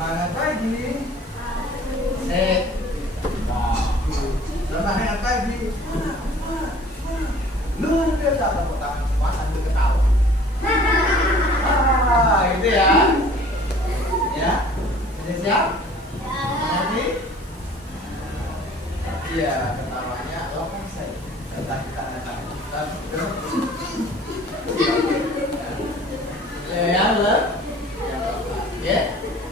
Semangat pagi. Set. Semangat pagi. Luar biasa, tepuk tangan semua sambil ketawa. Itu ya. Ya. Sudah siap? Nanti. Iya, ketawanya lokan saya. Kita. Ya, belum? Ya,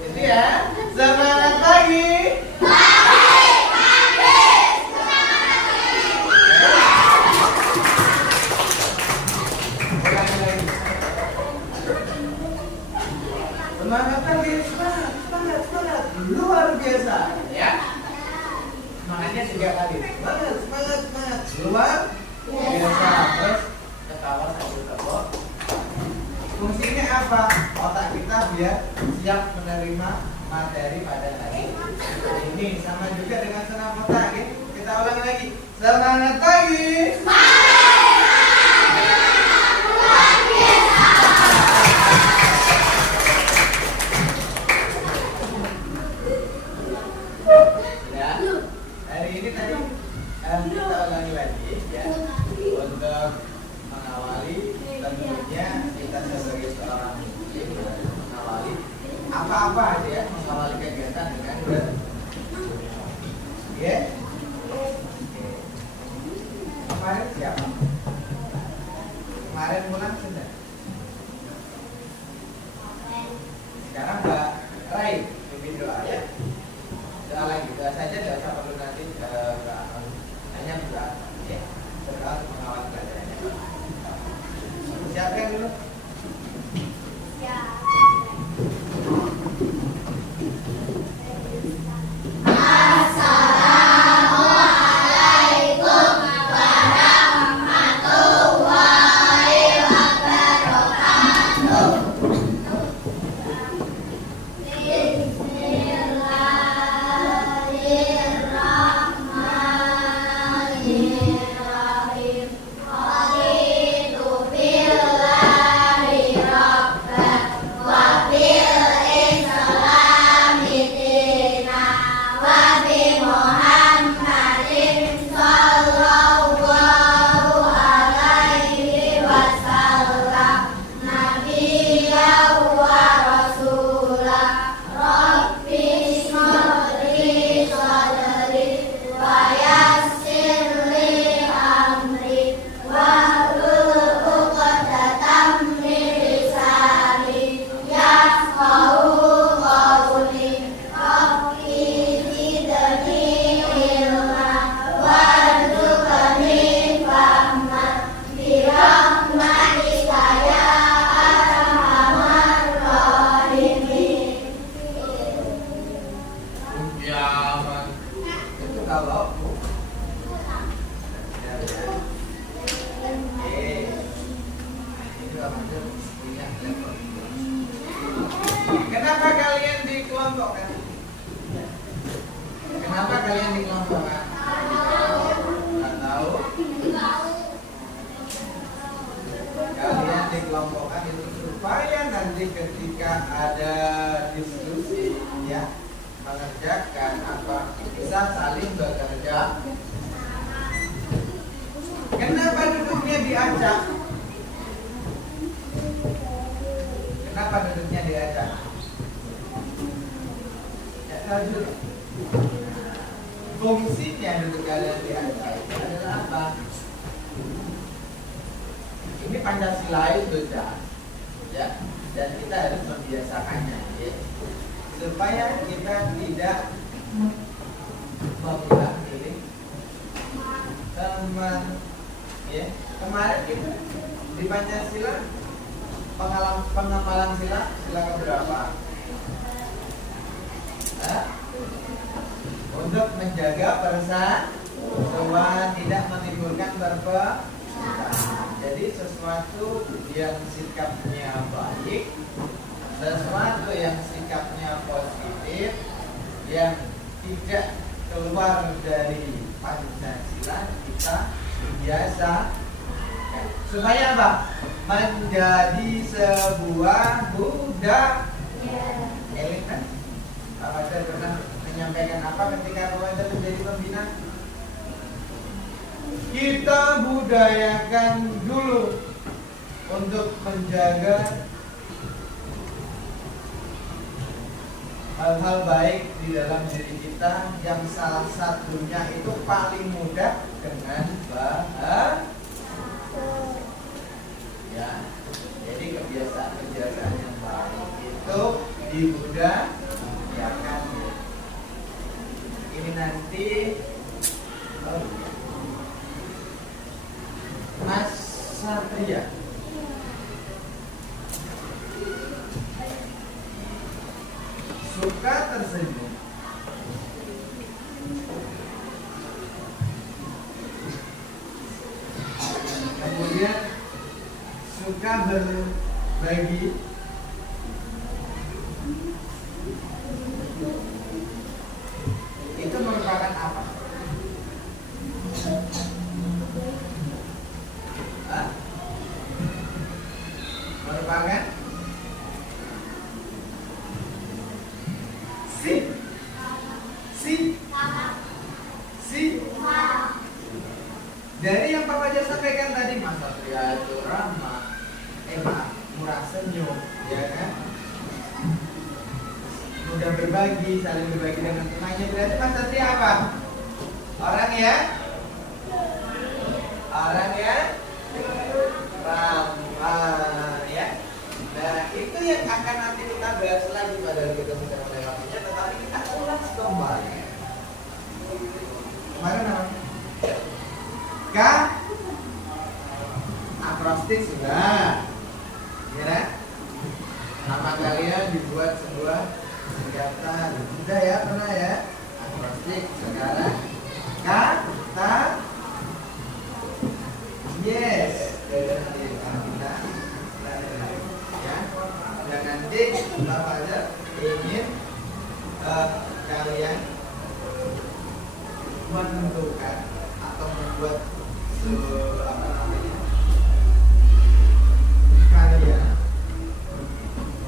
itu ya. Semangat pagi. Semangat pagi, semangat. Luar biasa, ya. Semangatnya 3 kali. Semangat. Luar biasa. Terus ketawa sambil tepuk. Fungsinya apa? Otak kita biar siap menerima materi pada hari ini. Sama juga dengan senam otak, ya. Kita ulang lagi. Semangat pagi. Ya. Hari ini tadi kita ulangi lagi, ya. Untuk mengawali, tentunya kita sebagai seorang muslim mengawali apa-apa aja, ya, mengawali kegiatan dengan ya. Kemarin siapa? Kemarin pulang sudah. Sekarang Mbak Rai pimpin doa, ya. Doa lagi, doa saja, doa siapa perlu nanti hanya doa, ya. Berdoa untuk mengawal pelajarannya. Siapkan dulu. Kenapa kalian dikelompokkan? Kenapa kalian dikelompokkan? Nggak tahu. Kalian dikelompokkan itu supaya nanti ketika ada diskusi, ya, mengerjakan apa, bisa saling bekerja. Kenapa duduknya diacak? Kenapa duduknya diacak? Ya, tahu dulu. Fungsinya duduk kalian diacak adalah apa? Ini Pancasila itu, ya, dan kita harus membiasakannya, ya, supaya kita tidak mengulang-ulang teman, ya. Kemarin kita di Pancasila pengamalan sila keberapa? Untuk menjaga persatuan, tidak menimbulkan perbedaan. Jadi sesuatu yang sikapnya baik, sesuatu yang sikapnya positif, yang tidak keluar dari Pancasila, kita biasa supaya apa? Menjadi sebuah budaya elit kan? menyampaikan apa ketika Ramadan menjadi pembina? Kita budayakan dulu untuk menjaga hal-hal baik di dalam diri kita, yang salah satunya itu paling mudah dengan bahasa. Ya, jadi kebiasaan-kebiasaan yang baik itu dibudayakan. Ini nanti Mas Satria suka tersenyum. Kemudian suka berbagi. Itu merupakan apa? Merupakan dari yang Papa Jar sampaikan tadi, Mas Satria itu ramah, murah senyum, ya kan? Mudah berbagi, saling berbagi dengan temannya. Berarti Mas Satria apa? Orang ya ramah, ya. Nah, itu yang akan nanti kita bahas lagi, padahal kita sudah melewatinya, tetapi kita ulas kembali. Kemarin apa? Akrostik sudah, ya. Nama kalian dibuat sebuah singkatan. Sudah ya, pernah ya? Akrostik. Sekarang kata yes. Dan nanti Bapak aja ingin kalian menentukan atau membuat kalian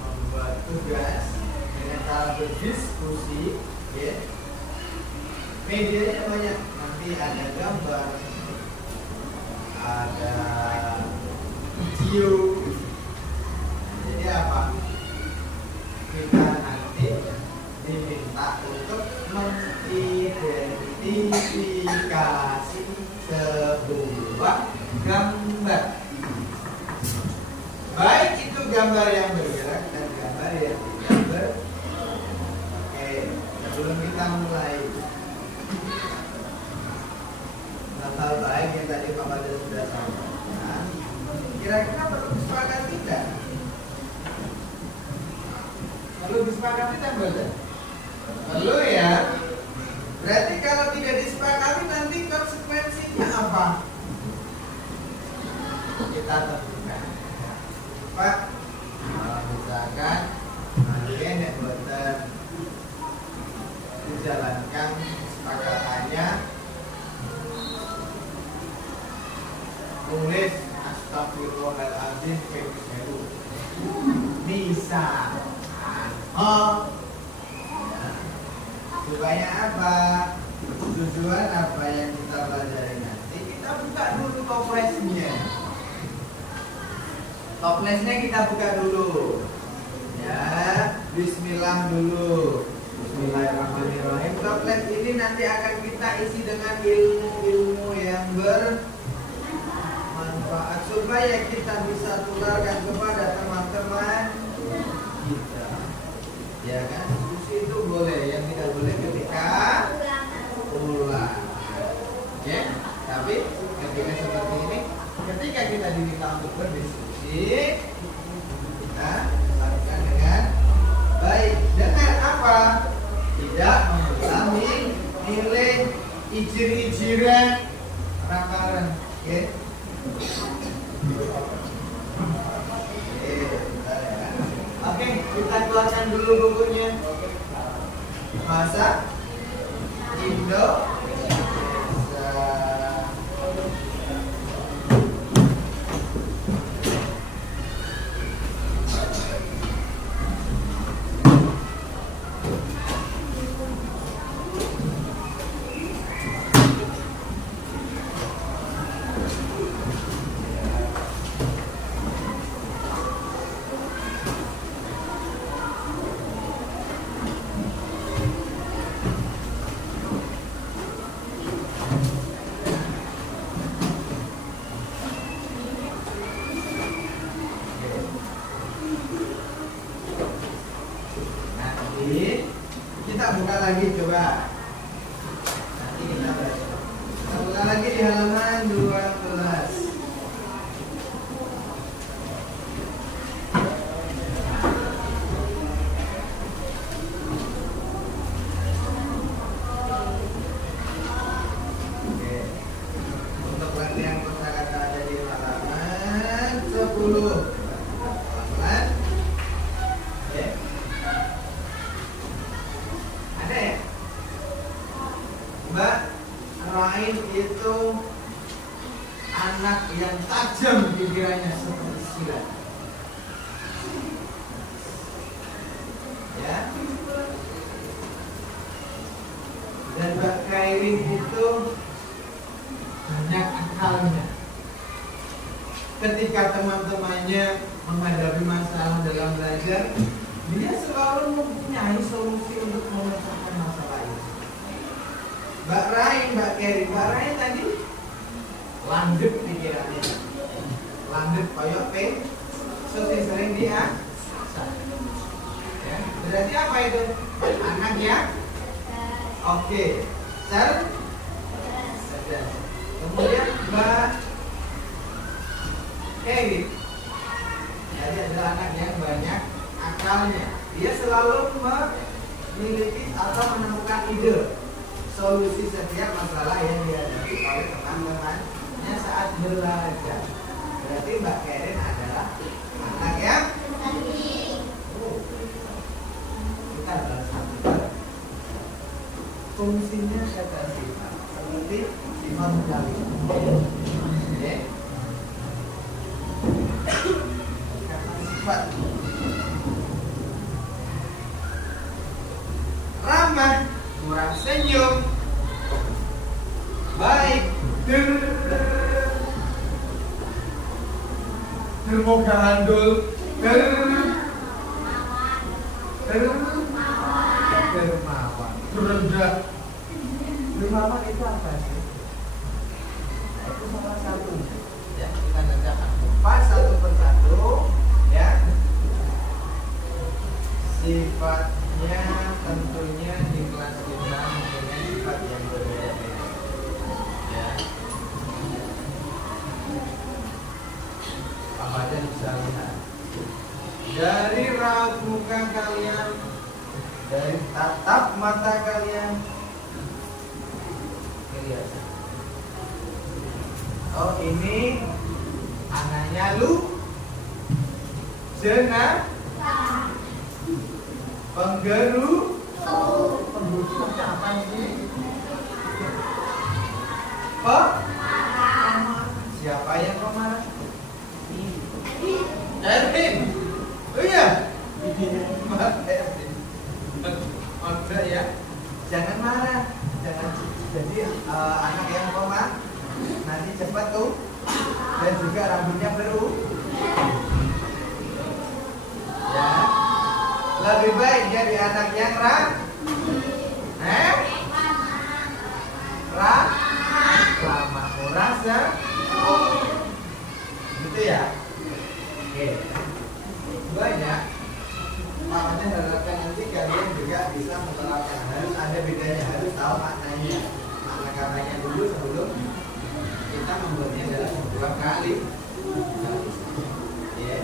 membuat tugas dengan cara berdiskusi, ya. Medianya banyak, nanti ada gambar, ada video. Jadi apa? Kita nanti diminta untuk mengidentifikasi sebuah gambar, baik itu gambar yang bergerak dan gambar yang tidak bergerak. Oke, sebelum kita mulai, hal baik yang tadi Pak Badar sudah sampaikan, kira-kira perlu disepakati tidak? Perlu disepakati tidak, Badar? Perlu ya. Berarti kalau tidak disepakati nanti konsekuensinya apa? Kita tentukan. Pak, misalkan kalian yang boten dijalankan kesepakatannya tulis astagfirullahaladzim pemilu bisa supaya apa? Tujuan apa yang kita pelajari nanti, kita buka dulu toplesnya. Toplesnya kita buka dulu, ya. Bismillah dulu. Bismillahirrahmanirrahim. Toples ini nanti akan kita isi dengan ilmu-ilmu yang bermanfaat supaya kita bisa tularkan kepada teman-teman kita. Ya kan? Diskusi itu boleh, yang tidak boleh ketika ulang. Ya, tapi ketika seperti ini, ketika kita diminta untuk berdiskusi, kita lakukan dengan baik. Dengan apa? Tidak mengulangi nilai ijir-ijiran rakaran. Oke. Oke, kita keluarkan dulu bukunya. Masa Indo Jadi kita buka lagi coba. Nanti kita baca. Kita buka lagi di halaman 12. Oke. Untuk latihan kosakata ada di halaman 10. Pelan-pelan. Oke. Ada ya? Mbak Rain itu anak yang tajam pikirannya seperti silat. Ya. Dan Mbak Kairin itu banyak akalnya. Ketika teman-temannya menghadapi masalah dalam belajar, dia selalu mempunyai solusi untuk memecahkan masalah itu. Mbak Rain, Mbak Keri, Mbak Rain tadi landep pikirannya, landep koyok P, sering dia. Ya, berarti apa itu? Anak ya? Oke, cerdas. Kemudian Mbak Keri, jadi adalah anak yang banyak akalnya. Dia selalu memiliki atau menemukan ide solusi setiap masalah yang dihadapi oleh teman-temannya saat belajar. Berarti Mbak Karen adalah anak yang kita bahas satu. Fungsinya kata sifat seperti sifat kali. Ya. Kata sifat ramah, murah senyum, baik, termoga handul, dermawan, rendah. Dermawan itu apa sih? Itu salah satu. Ya, kita kerjakan kupas satu persatu. Ya, sifatnya tentunya di kelas kita mempunyai sifat yang berbeda-beda. Ya, apa aja bisa lihat dari raut muka kalian, dari tatap mata kalian. Lihat. Oh, ini anaknya lu Jena penggeru apa sih? Siapa yang marah? Erwin. Oh iya. Maaf ya. Jangan marah. Jangan. Jadi anak yang koma nanti cepat tuh dan juga rambutnya baru. Ya. Lebih baik jadi anak yang ramah, rasa gitu ya. Oke. Banyak. Makanya harapkan nanti kalian juga bisa menerapkan. Harus ada bedanya, harus tahu maknanya. Makna katanya dulu sebelum kita membuatnya dalam sebuah kali. Ya.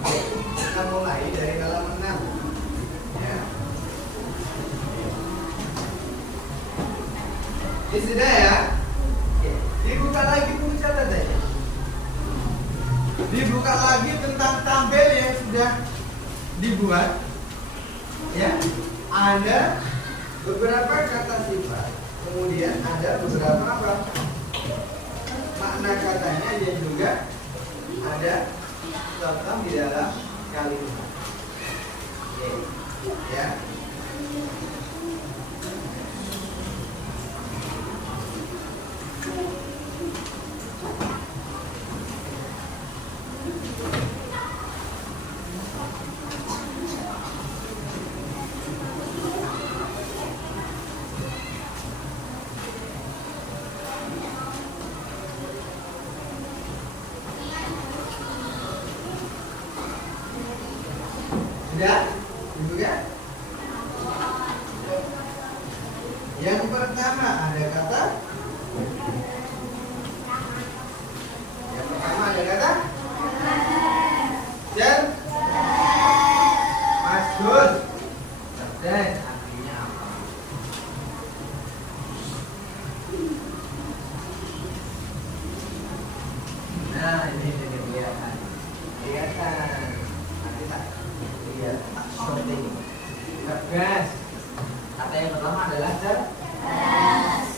Oke. Kita mulai dari halaman 6. Ya. Ini sudah ya. Oke. Dibuka lagi buku catatannya. Dibuka lagi tentang tabel yang sudah dibuat. Ya. Ada beberapa kata sifat. Kemudian ada beberapa apa? Makna katanya dan juga ada contoh di dalam kalimat. Oke. Ya. Sudah? Dibuka? Yang pertama ada kata. Yang pertama ada kata. Cerdas. Cerdas artinya apa? Nah, ini kelihatan. Kelihatan. Nanti tak lihat shooting. Cerdas. Kata yang pertama adalah cerdas.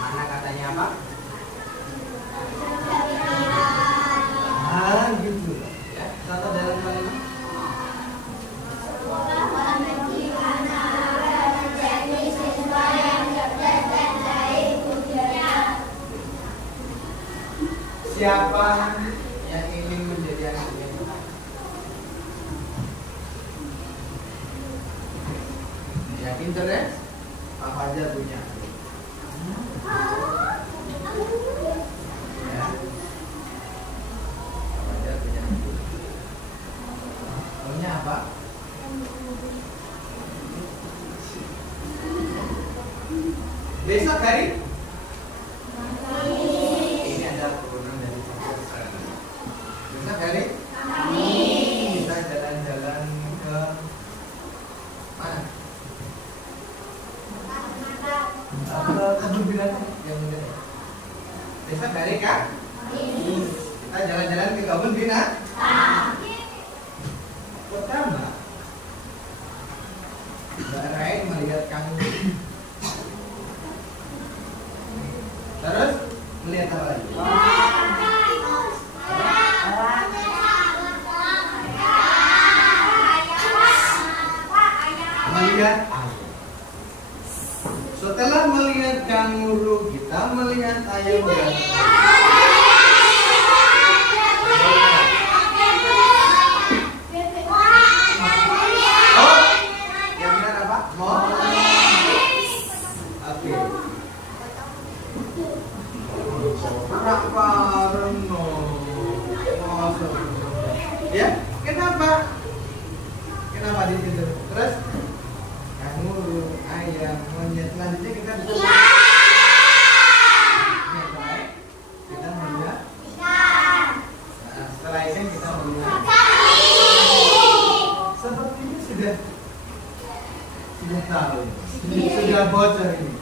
Mana katanya apa? Ah, gitu. Ya, contoh dalam kalimat. Siapa yang ingin menjadi anak yang baik? Yakin cerdas? Apa aja punya? Ya. Apa aja punya? Punya apa? Besok hari? Ini ada turunan dari besok hari? Kita jalan-jalan ke mana? Ke kebun binatang yang muda. Besok hari kan? Kita jalan-jalan ke kebun binatang. Pertama, Mbak Rai melihat kamu. Terus melihat apa lagi? Melihat ayam. Setelah melihat kanguru, kita melihat ayam dan yang benar apa? Oke. Berapa reno? Ya, kenapa? Kenapa di situ? Terus kanguru, ayam, monyet. Selanjutnya kita bisa kita melihat. Nah, setelah itu kita melihat. Sepertinya sudah tahu. Sudah bocor ini.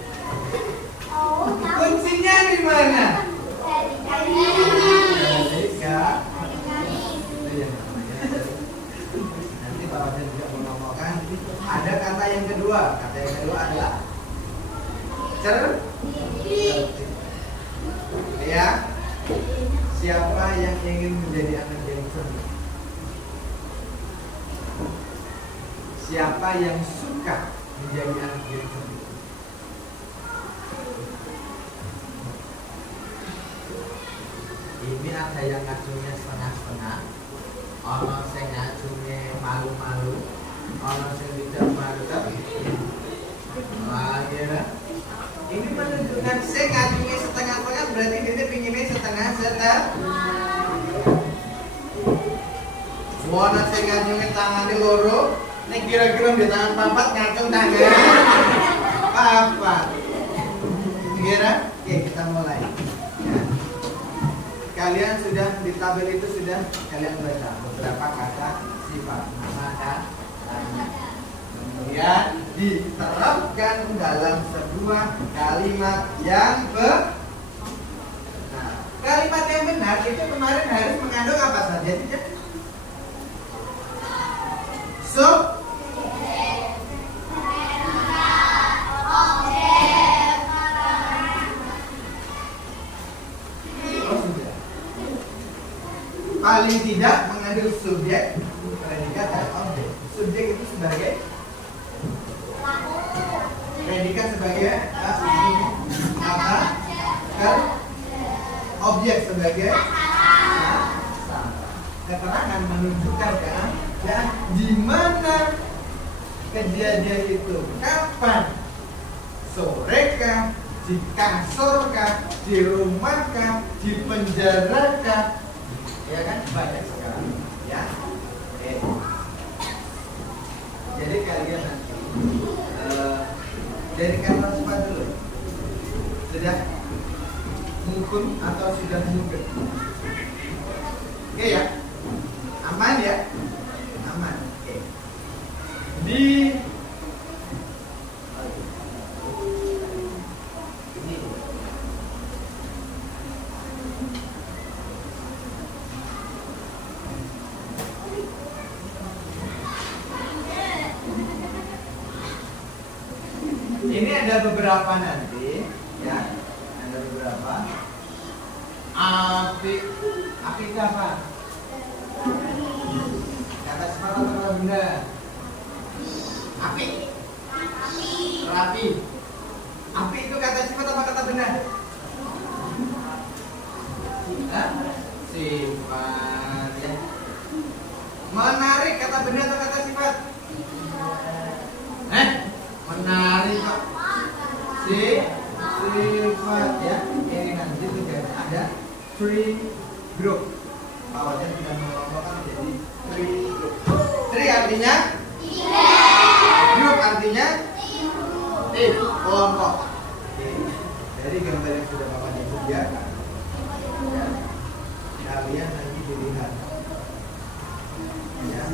Kuncinya di mana? Nanti Pak Wajan juga mengomongkan. Ada kata yang kedua. Kata yang kedua adalah cerdik. Ya. Siapa yang ingin menjadi anak yang cerdik? Siapa yang suka menjadi anak yang cerdik? Ini ada yang ngajungnya setengah-setengah, ono sing ngajungnya malu-malu, ono sing tidak malu tapi wah ya. Ini menunjukkan sing ngajungnya setengah-setengah berarti dia pinginnya setengah-setengah. Ono sing ngajungnya tangannya loro, nek kira-kira di tangan papat ngacung tangan papat. Kira? Oke, kita mulai. Kalian sudah di tabel itu sudah kalian baca beberapa kata sifat nama dan kemudian diterapkan dalam sebuah kalimat yang benar. Nah, kalimat yang benar itu kemarin harus mengandung apa saja? Paling tidak mengandung subjek, predikat dan objek. Subjek itu sebagai predikat sebagai apa? Objek sebagai keterangan menunjukkan kan ya di mana kejadian itu, kapan, sore kah, di kasur kah, di rumah kah, di penjara kah, ya kan banyak sekali ya. Jadi kalian nanti Dari kata sifat dulu. Sudah mungkin atau sudah mungkin? Oke ya? Aman ya? Aman. Oke. Di ini ada beberapa nanti ya, ada beberapa. Api itu apa? Kata sifat atau kata benda? Api. Rapi. Api itu kata sifat apa kata benda? Hah? Sifat ya. Menarik kata benda atau kata sifat? Menarik Pak. Sifat ya. Ini nanti juga ada three group. Awalnya sudah mengelompokkan menjadi three group. Three artinya group artinya kelompok. Dari gambar yang sudah Bapak sediakan ya, kalian nanti dilihat ya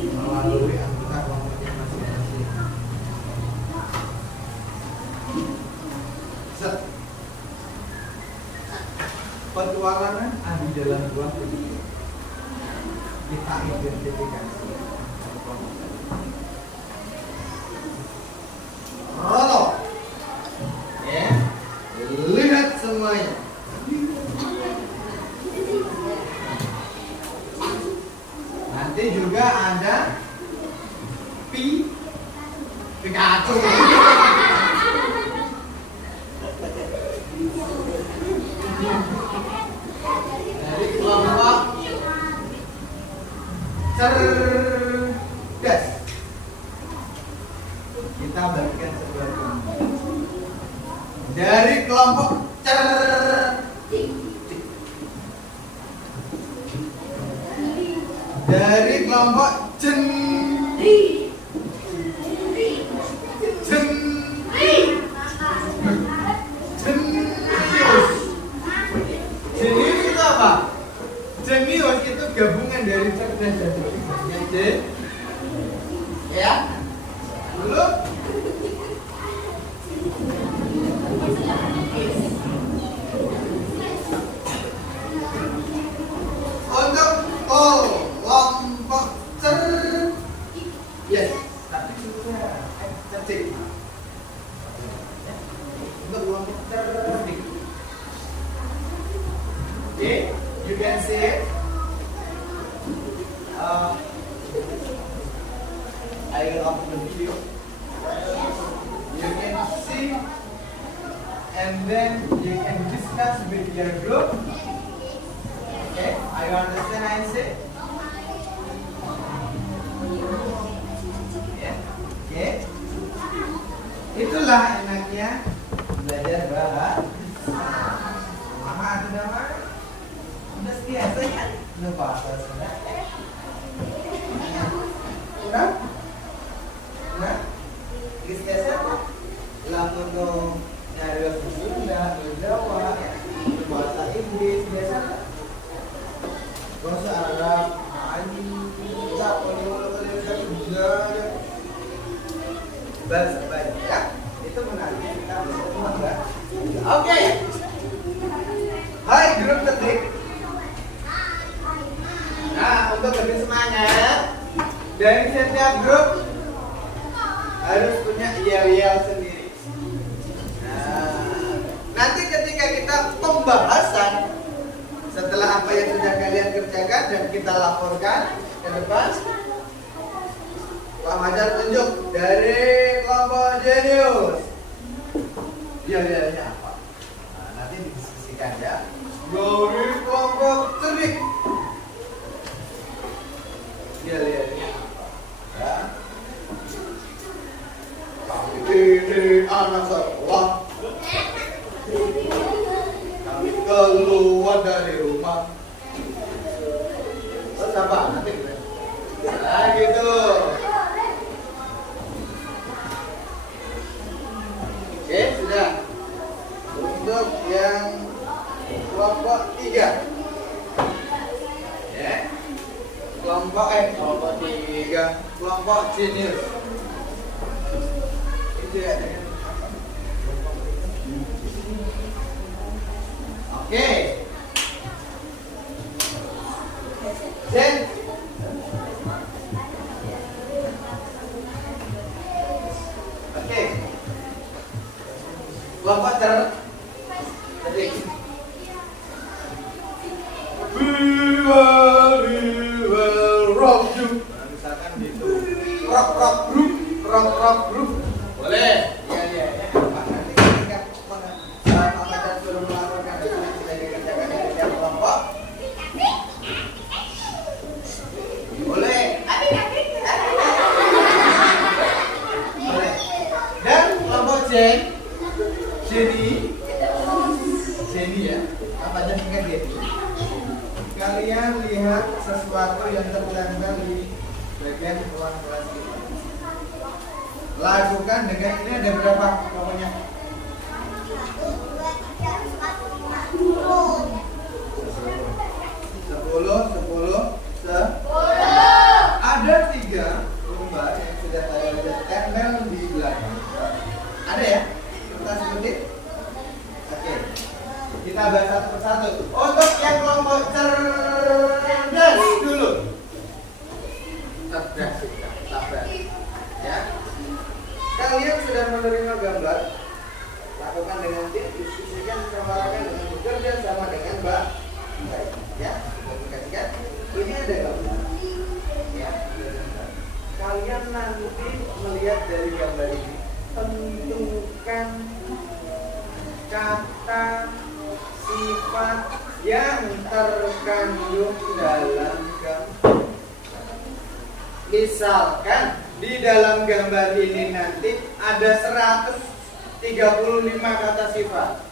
melalui anggota kelompoknya masing-masing. Petualangan ada dalam ruang pendidikan. Kita identifikasi. Rolo, ya, lihat semuanya. Nanti juga ada Pikachu. Dari kelompok cerdas. Kita bagikan sebuah kelompok. Dari kelompok cerdik. Dari kelompok jenius. Jenius itu apa? Jenius itu gabungan dari cerdas dan cerdik. Ya. Dulu. Untuk kelompok yes, tapi juga cerdik. Untuk kelompok cerdik. Okay, you can see it. I will open the video. You can see, and then you can discuss with your group. Okay, I understand. I say. Yeah. Okay. Itulah enaknya belajar bahasa. Mama ada nama? Udah biasa kan? Udah bahasa sudah. Udah? Udah? Biasa apa? Lamun no nyari Sunda, Jawa, bahasa Inggris biasa. Bahasa Arab, Ani, kita bahasa banyak ya. Itu menarik kita bisa belajar. Oke. Hai grup cerdik. Nah, untuk lebih semangat, dari setiap grup harus punya yel-yel sendiri. Nah, nanti ketika kita pembahasan setelah apa yang sudah kalian kerjakan dan kita laporkan ke depan, Pak Majar tunjuk dari kelompok jenius. Yel-yelnya apa? Nah, nanti didiskusikan ya. Dari kelompok cerdik. Yel-yelnya apa? Ya. Kami ini anak sekolah. Kami keluar dari rumah. Terus apa? Nanti nah gitu. yang kelompok 3. Ya. Kelompok 3, kelompok jenius. Itu ya. Oke. Jen. Oke. Kelompok cerdik. We will rock you. Nah, misalkan gitu. Rock group. Boleh. Iya. Pak, nanti ketika Pak Macan suruh melakukan itu sudah dikerjakan di setiap kelompok. Boleh. Boleh. Dan kelompok Jenny ya. Apa aja singkat Jenny? Kalian lihat sesuatu yang tertempel di bagian ruang kelas kita. Lakukan dengan ini ada berapa pokoknya? 10. Ada 3 lembar yang sudah saya tempel di belakang. Ada ya? Kita sebutin. Oke. Kita bahas satu persatu. Untuk yang kelompok cerdas dulu. Cerdas, sabar. Ya. Kalian sudah menerima gambar. Lakukan dengan tim, diskusikan, musyawarahkan dengan bekerja sama dengan Mbak. Baik, ya. Komunikasikan. Ini ada gambar. Ya. Kalian nanti melihat dari gambar ini, tentukan kata sifat yang terkandung dalam gambar. Misalkan di dalam gambar ini nanti ada 135 kata sifat.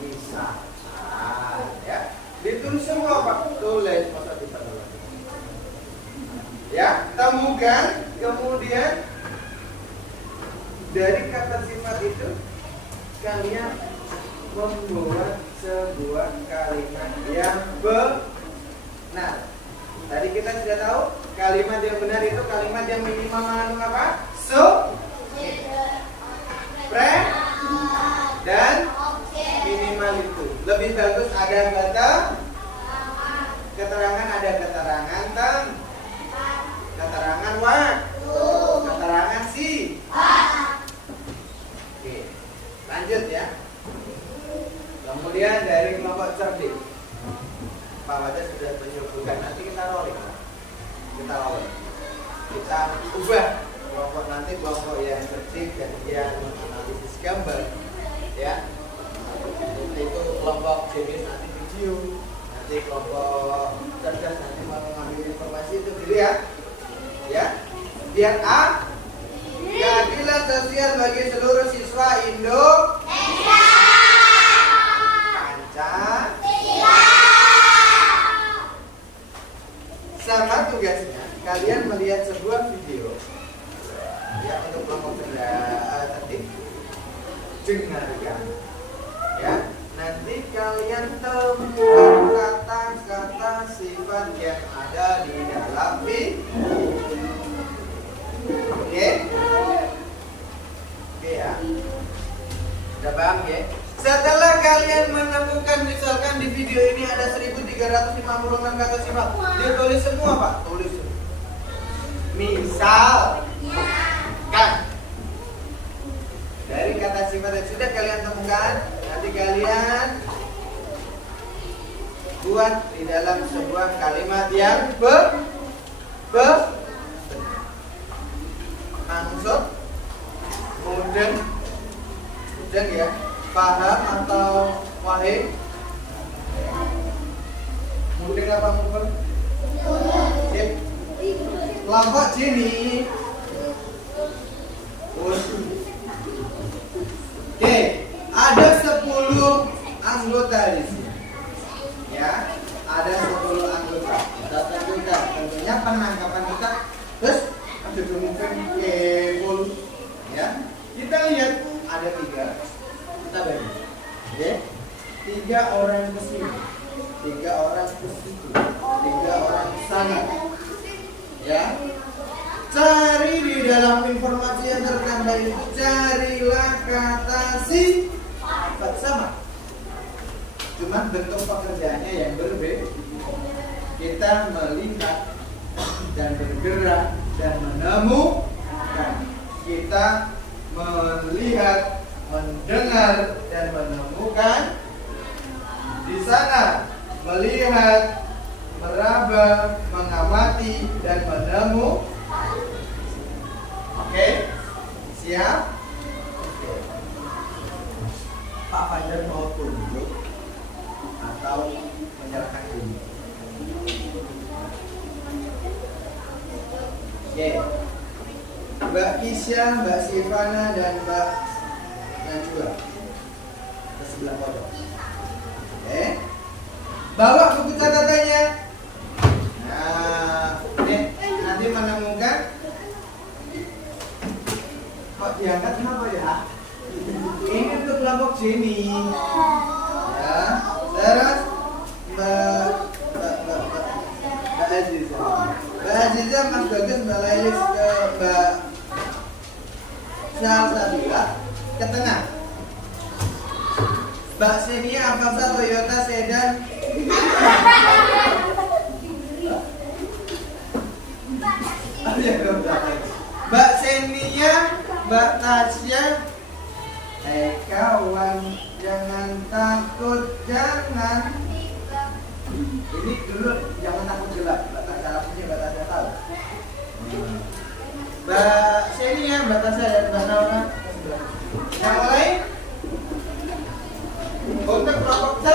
Misalkan ya, ditulis semua Pak, tulis masa kita tulis. Ya, temukan kemudian dari kata sifat itu kalian membuat sebuah kalimat yang benar. Tadi kita sudah tahu kalimat yang benar itu kalimat yang minimal mengandung apa? Dan minimal itu. Lebih bagus ada keterangan, ada keterangan keterangan keterangan Oke, lanjut ya. Kemudian dari kelompok cerdik, Pak Wajah sudah menyebutkan, nanti kita rolling. Kita ubah kelompok nanti, kelompok yang cerdik dan yang menganalisis gambar, ya. Itu kelompok jenis nanti video, nanti kelompok cerdas nanti mau mengambil informasi itu dulu ya. Ya, biar keadilan sosial bagi seluruh siswa Indonesia. Sama tugasnya kalian melihat sebuah video ya untuk kelompok tertib, dengarkan ya, nanti kalian temukan kata-kata sifat yang ada di dalam video. Oke ya, udah paham ya? Setelah kalian menemukan, misalkan di video ini ada 1356 kata sifat, dia tulis semua Pak, tulis semua. Misal kan dari kata sifat yang sudah kalian temukan, nanti kalian buat di dalam sebuah kalimat yang maksud mudeng ya, paham atau wahid? Mudeng apa mubeng? Sip. Kelompok sini. Oke, ada 10 anggota di sini. Ya, ada 10 anggota. Kita tentukan tentunya penangkapan kita. Terus ada mubeng full. Ya. Kita lihat ada 3. Kita bagi. Oke. yang tertambah itu carilah kata sifat sama. Cuma bentuk pekerjaannya yang berbeda. Kita melihat dan bergerak dan menemukan. Kita melihat, mendengar dan menemukan. Di sana melihat, meraba, mengamati dan menemukan. Oke, siap? Pak Fajar mau tunjuk atau menyerahkan diri? Oke, Mbak Kisya, Mbak Sivana dan Mbak Najwa ke sebelah pojok. Oke, bawa buku catatannya. Nah, nanti menemukan. Kok diangkat kenapa ya? Ini untuk kelompok sini. Ya, terus Mbak Aziza. Mbak Aziza, Mas Bagus, Mbak Lailis ke Mbak Salsabila ke tengah. Mbak Senia, Avanza, Toyota, Sedan. Mbak Senia, Mbak Tasya. Kawan, jangan takut, jangan. Ini dulu jangan takut gelap. Mbak Tasya punya, Mbak Tasya tahu. Mbak Senia, Mbak Tasya dan Mbak Naura. Yang lain? Untuk kelompok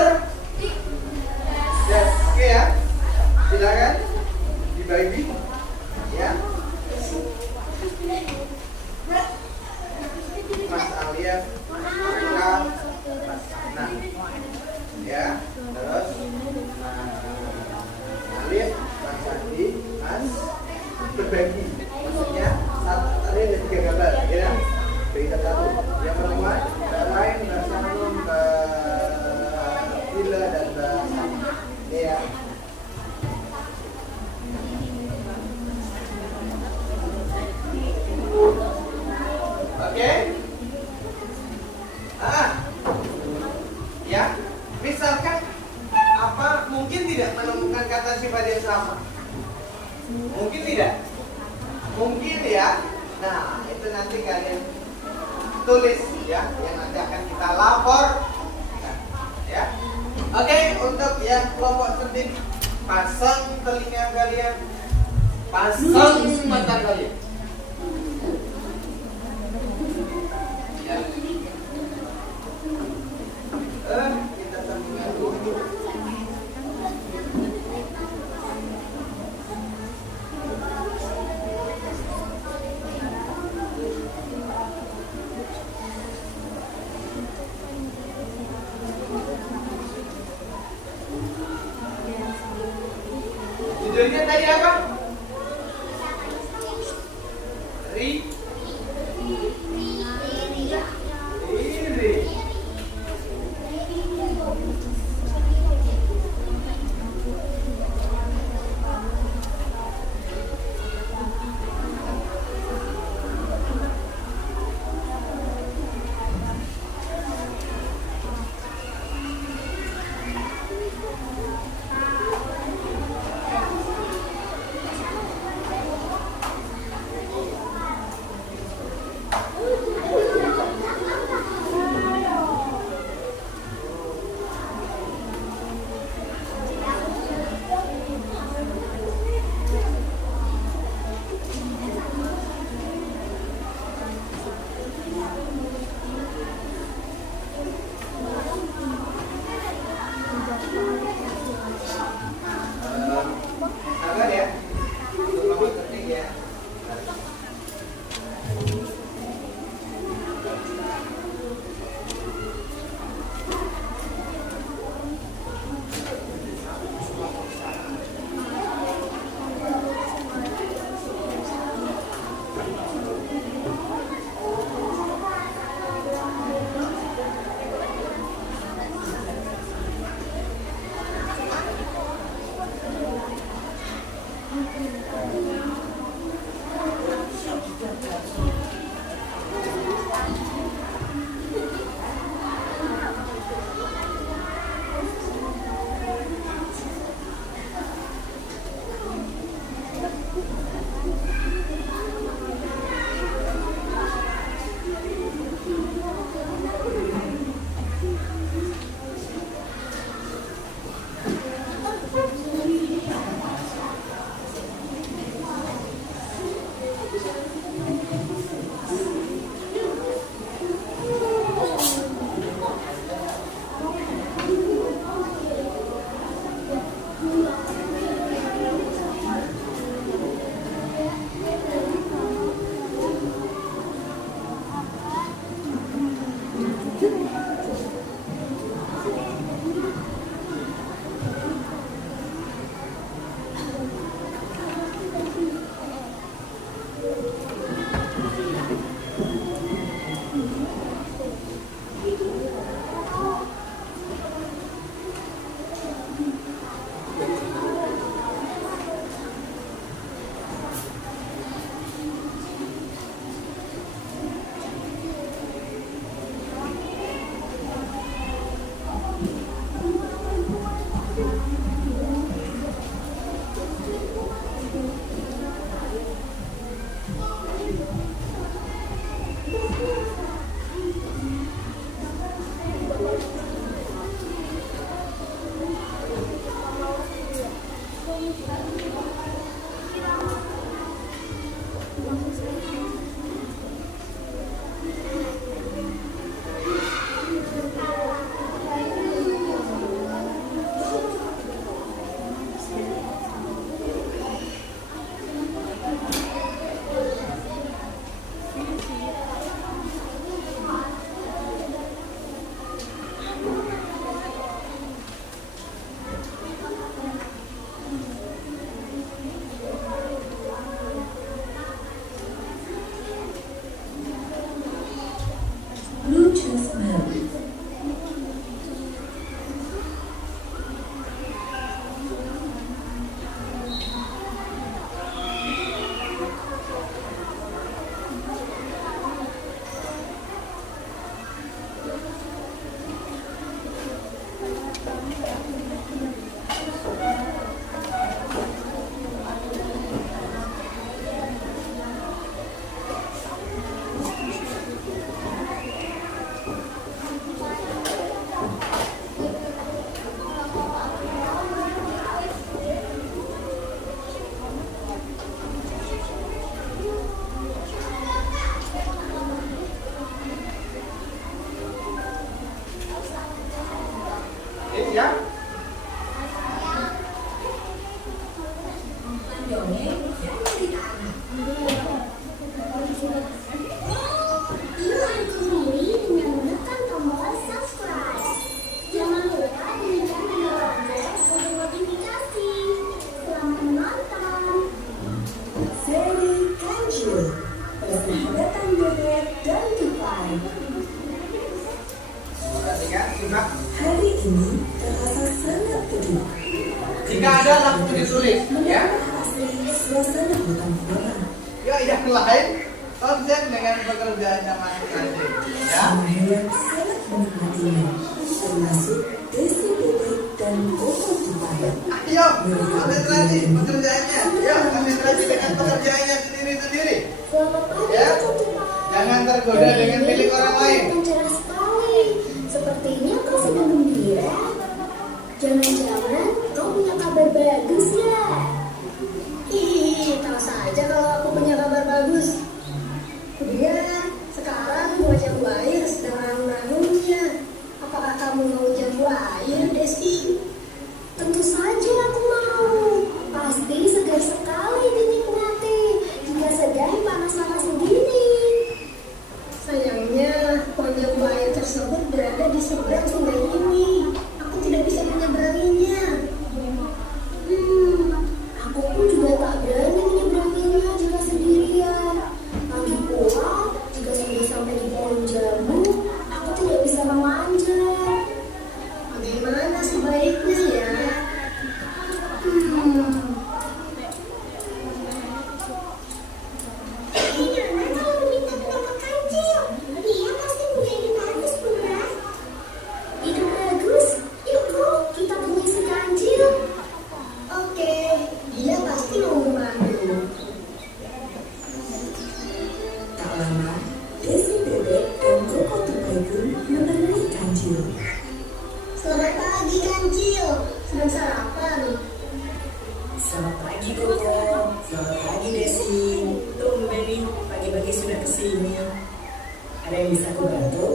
yes, oke ya. Silakan dibagi ya. Mas Alia, Mas Nah, ya. Terus Alif, Mas Andi, Mas berbagi. Maksudnya satu tadi ada 3 gambar, ya. Bagi satu. Yang pertama, Mbak Lain, Mbak Sanum, Mbak Bila dan Mbak Sani. Ya. Oke. Ya. Misalkan apa mungkin tidak menemukan kata sifat yang sama? Mungkin tidak? Mungkin ya. Nah, itu nanti kalian tulis ya, yang nanti akan kita lapor. Ya. Oke, untuk yang kelompok cerdik, pasang telinga kalian, pasang mata kalian. Ya. Kita sambungkan dulu. Judulnya tadi apa? Iri. Perhatikan, simak. Hari ini terasa sangat teduh. Jika ada lampu ditulis, ya. Suasana hutan kota. Yuk yang lain konsen dengan pekerjaannya masing-masing. Ya. Semua hewan sangat menikmatinya, termasuk Desi Bebek dan Koko Tupai. Ayo, konsentrasi pekerjaannya. Yuk, konsentrasi dengan pekerjaannya sendiri-sendiri. Ya. Jangan tergoda dengan milik orang lain. Cerah sekali. Sepertinya kau sedang gembira. Jangan-jangan kau punya kabar bagus ya? Ih, tahu saja kalau aku punya kabar bagus. Kemudian sekarang buah jambu air sedang ranum-ranumnya. Apakah kamu mau jambu air, Desi? Tentu saja aku mau. Pasti segar sekali dinikmati jika sedang panas-panas begini. Sayangnya pohon jambu air tersebut berada di seberang sungai ini. Aku tidak bisa menyeberanginya. Aku pun juga tak berani menyeberanginya jika sendirian. Lagi pula, jika sudah sampai di pohon jambu, aku tidak bisa memanjat. Bagaimana sebaiknya ya? Gimana kalau meminta pendapat kancil? Dia pasti punya ide bagus, Bunda. Ide bagus? Yuk, Bro, kita temui si kancil. Oke, dia pasti mau membantu. Tak lama, Desi Bebek dan Koko Tupai pun menemui kancil. Selamat pagi, kancil. Sedang sarapan. Selamat pagi Koko. Selamat pagi Desi. Tumben nih, pagi-pagi sudah kesini. Ada yang bisa aku bantu?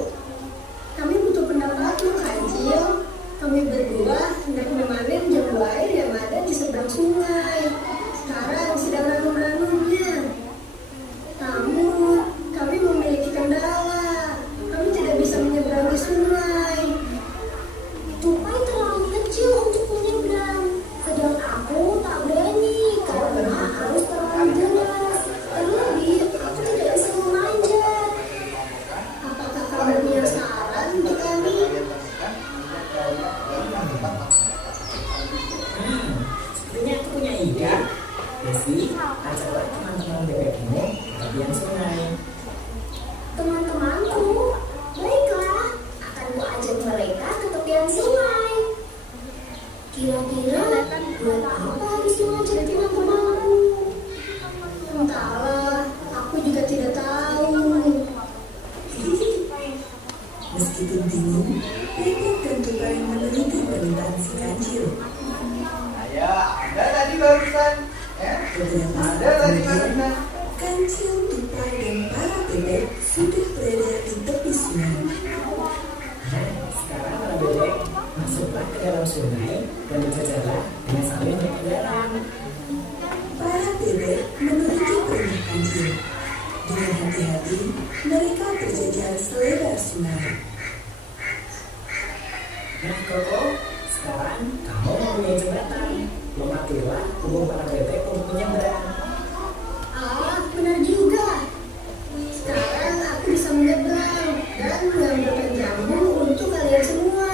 Kami butuh pendapatmu, kancil. Kami berdua hendak memanen jambu air yang ada di seberang sungai. Sekarang sedang ranum-ranumnya. Namun, kami memiliki kendala. Kami tidak bisa menyeberangi sungai. Tupai terlalu kecil untuk menyeberang. Sedang aku tak berani karena arus terlalu deras. Terlebih, aku tidak bisa memanjat. Apakah kamu punya saran untuk kami? Sepertinya aku punya ide. Desi, ajaklah teman-teman bebekmu ke tepian sungai. Teman-temanku, baiklah, akan kuajak mereka ke tepian sungai. Kira-kira buat apa harus mengajak teman-temanku? Entahlah, aku juga tidak tahu. Meskipun bingung, Bebek dan Tupai menuruti permintaan si kancil. Ayo, ada tadi barusan. Ya. Beberapa Ada saat tadi kemudian, barusan. kancil, Tupai, dan para bebek sudah berada di tepi sungai. Sekarang para bebek masuklah ke dalam sungai dan berjajarlah dengan saling berkeliaran. Para bebek menuruti perintah kancil. Dengan hati-hati, mereka berjajar selebar sungai. Nah, Koko, sekarang kamu mempunyai jembatan. Lompatilah hubung para bebek untuk menyeberang. Ah, benar juga. Sekarang aku bisa menyeberang dan mengambilkan jambu untuk kalian semua.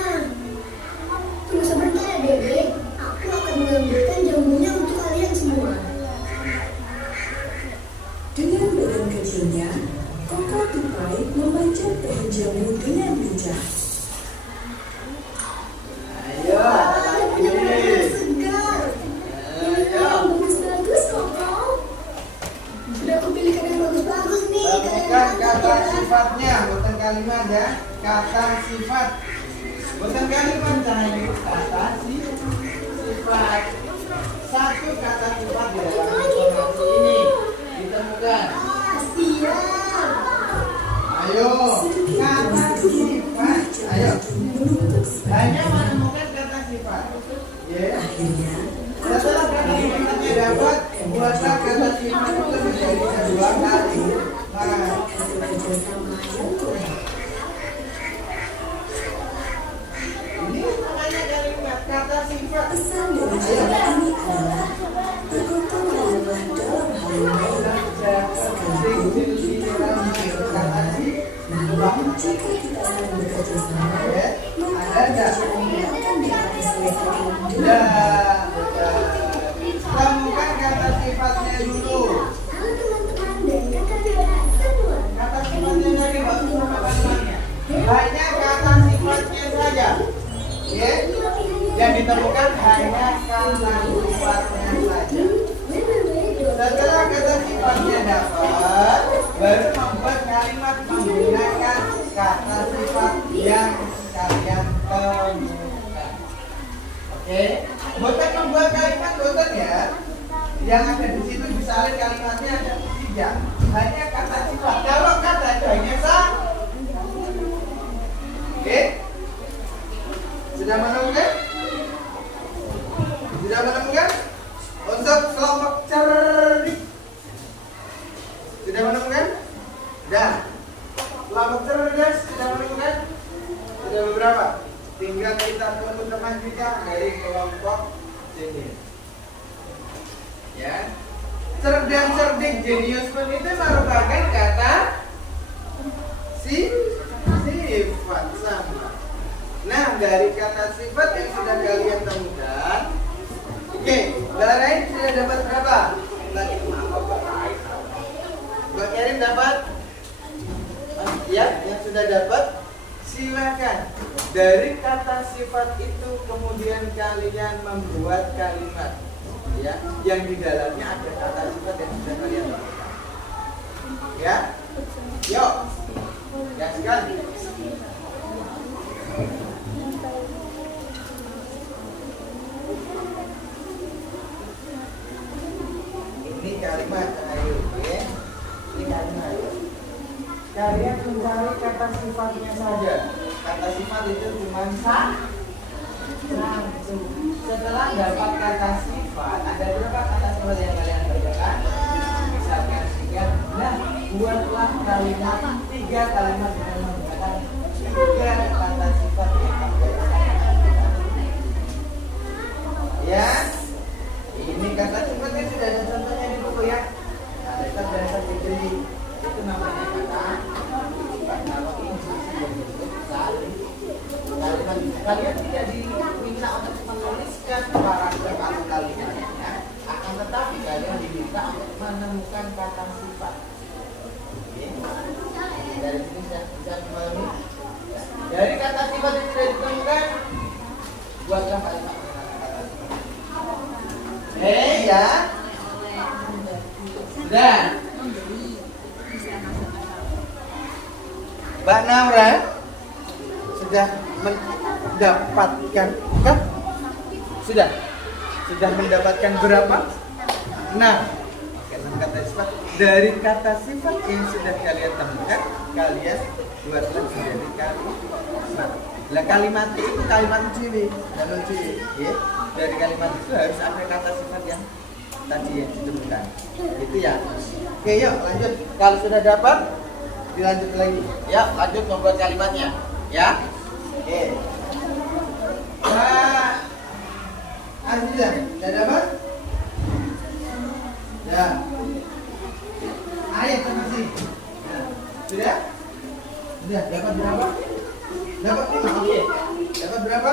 Tunggu sebentar ya, Bebek. Aku akan mengambilkan jambunya untuk kalian semua. Dengan badan kecilnya, Koko Tupai memanjat pohon jambu dengan lincah. Ayo, Wah, punya ini. makanan segar. Ini yang bagus-bagus, Koko. Sudah aku pilihkan yang bagus-bagus nih. Kalian Temukan makan kata ya. sifatnya, bukan kalimat ya. Kata sifat, bukan kalimat cahaya. Kata sifat. Satu kata sifat di dalam informasi ini ditemukan. Ah, siap. Ayo, kata sifat. Ayo, hanya menemukan kata sifat. Ya. Akhirnya, Setelah kata sifatnya dapat, buatlah kata sifat itu menjadi dua kali. Nah, hasil kerjasama yang kuat. ini namanya kalimat kata sifat. Pesan dari cerita ini adalah bergotong royonglah dalam hal yang baik. Sekalipun kita memiliki kelemahan, namun Jika kita saling bekerja sama, Ya, maka ada nggak? pekerjaan akan dapat diselesaikan Udah, dengan udah. Temukan kata sifatnya dulu. Halo teman-teman dan kakak-kakak semua. Kata sifatnya tadi bagus apa kalimatnya? Hanya kata sifatnya saja. Ya, yang ditemukan hanya kata sifatnya saja. Setelah kata sifatnya dapat, baru membuat kalimat menggunakan kata sifat yang kalian temukan. Oke, boten membuat kalimat boten ya. Yang ada di situ disalin kalimatnya ada 3. Hanya kata sifat. Kalau kata itu hanya sah. Oke, sudah menemukan? Sudah menemukan? Untuk kelompok cerdik. Sudah menemukan? Dan kelompok cerdas sudah menemukan? Sudah beberapa? Tinggal kita tunggu teman kita dari kelompok jenius. Ya. Cerdas, cerdik, jenius pun itu merupakan kata sifat sama. Nah, dari kata sifat yang sudah kalian temukan, oke, lain sudah dapat berapa? Lagi Mbak Kerin dapat? Ya, yang sudah dapat silakan. Dari kata sifat itu kemudian kalian membuat kalimat, ya, yang di dalamnya ada kata sifat yang sudah kalian temukan. Ya, yuk, ya sekali. Ini kalimat, ayo, ya. Ini kalimat. Kalian mencari kata sifatnya saja. Kata sifat itu cuma satu. Setelah dapat kata sifat, ada berapa kata sifat yang kalian kerjakan? Misalkan 3. Nah, buatlah kalimat 3 kalimat dengan menggunakan 3 kata sifat yang kalian. Ya, ini kata sifatnya sudah ada contohnya di buku ya. Ada dasar diberi. Itu namanya kata sifat. Kalau ini masih berbentuk saling. Kalian tidak diminta untuk menuliskan paragraf atau kalimatnya, akan tetapi kalian diminta untuk menemukan kata sifat. Oke. Dari sini bisa memahami. Dari kata sifat yang sudah ditemukan, buatlah kalimat dengan kata sifat. Ya. Dan Mbak Naura sudah mendapatkan kan? Sudah mendapatkan berapa? 6 kata sifat. Dari kata sifat yang sudah kalian temukan, kalian buatlah menjadi kalimat. Nah, kalimat itu kalimat ciri, kalau ciri, ya. Dari kalimat itu harus ada kata sifat yang tadi yang ditemukan. Gitu ya. Oke, yuk lanjut. Kalau sudah dapat, dilanjut lagi. Ya, lanjut membuat kalimatnya. Ya. Oke. Nah, Azizah, sudah dapat? Ya. Ayo masih. Sudah? Sudah dapat berapa? Dapat 5. Oke. Dapat berapa?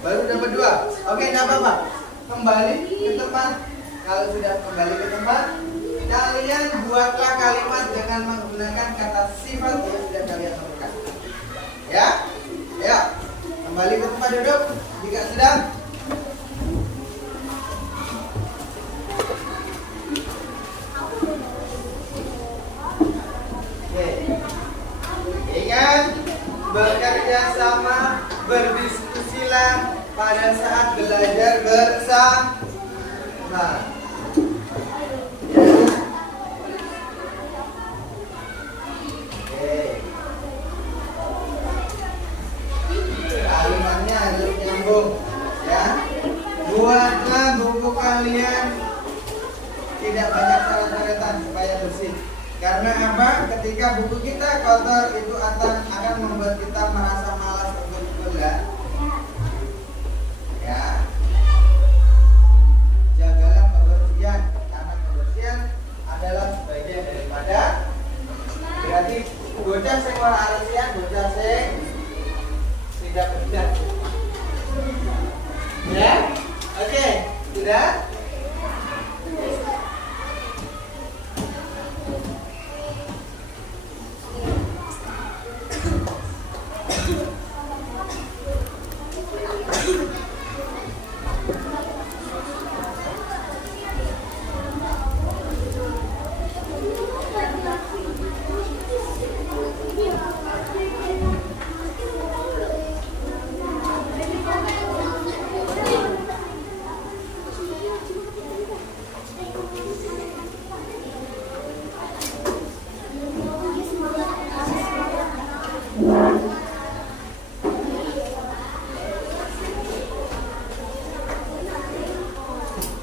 Baru dapat 2. Oke, enggak apa-apa. Kembali ke tempat. Kalau sudah kembali ke tempat, kalian buatlah kalimat dengan menggunakan kata sifat yang sudah kalian temukan. Ya? Ya. Kembali ke tempat duduk jika sudah. Oke. Ingat, bekerja sama, berdiskusilah pada saat belajar bersama. Kalimatnya harus nyambung, ya. Buatlah buku kalian tidak banyak coret-coretan supaya bersih. Karena apa? Ketika buku kita kotor itu akan membuat kita merasa malas untuk belajar. Ya. Jagalah kebersihan, karena kebersihan adalah sebagian daripada berarti bocah sing ora aresian, bocah sing tidak benar. Ya? Oke, sudah?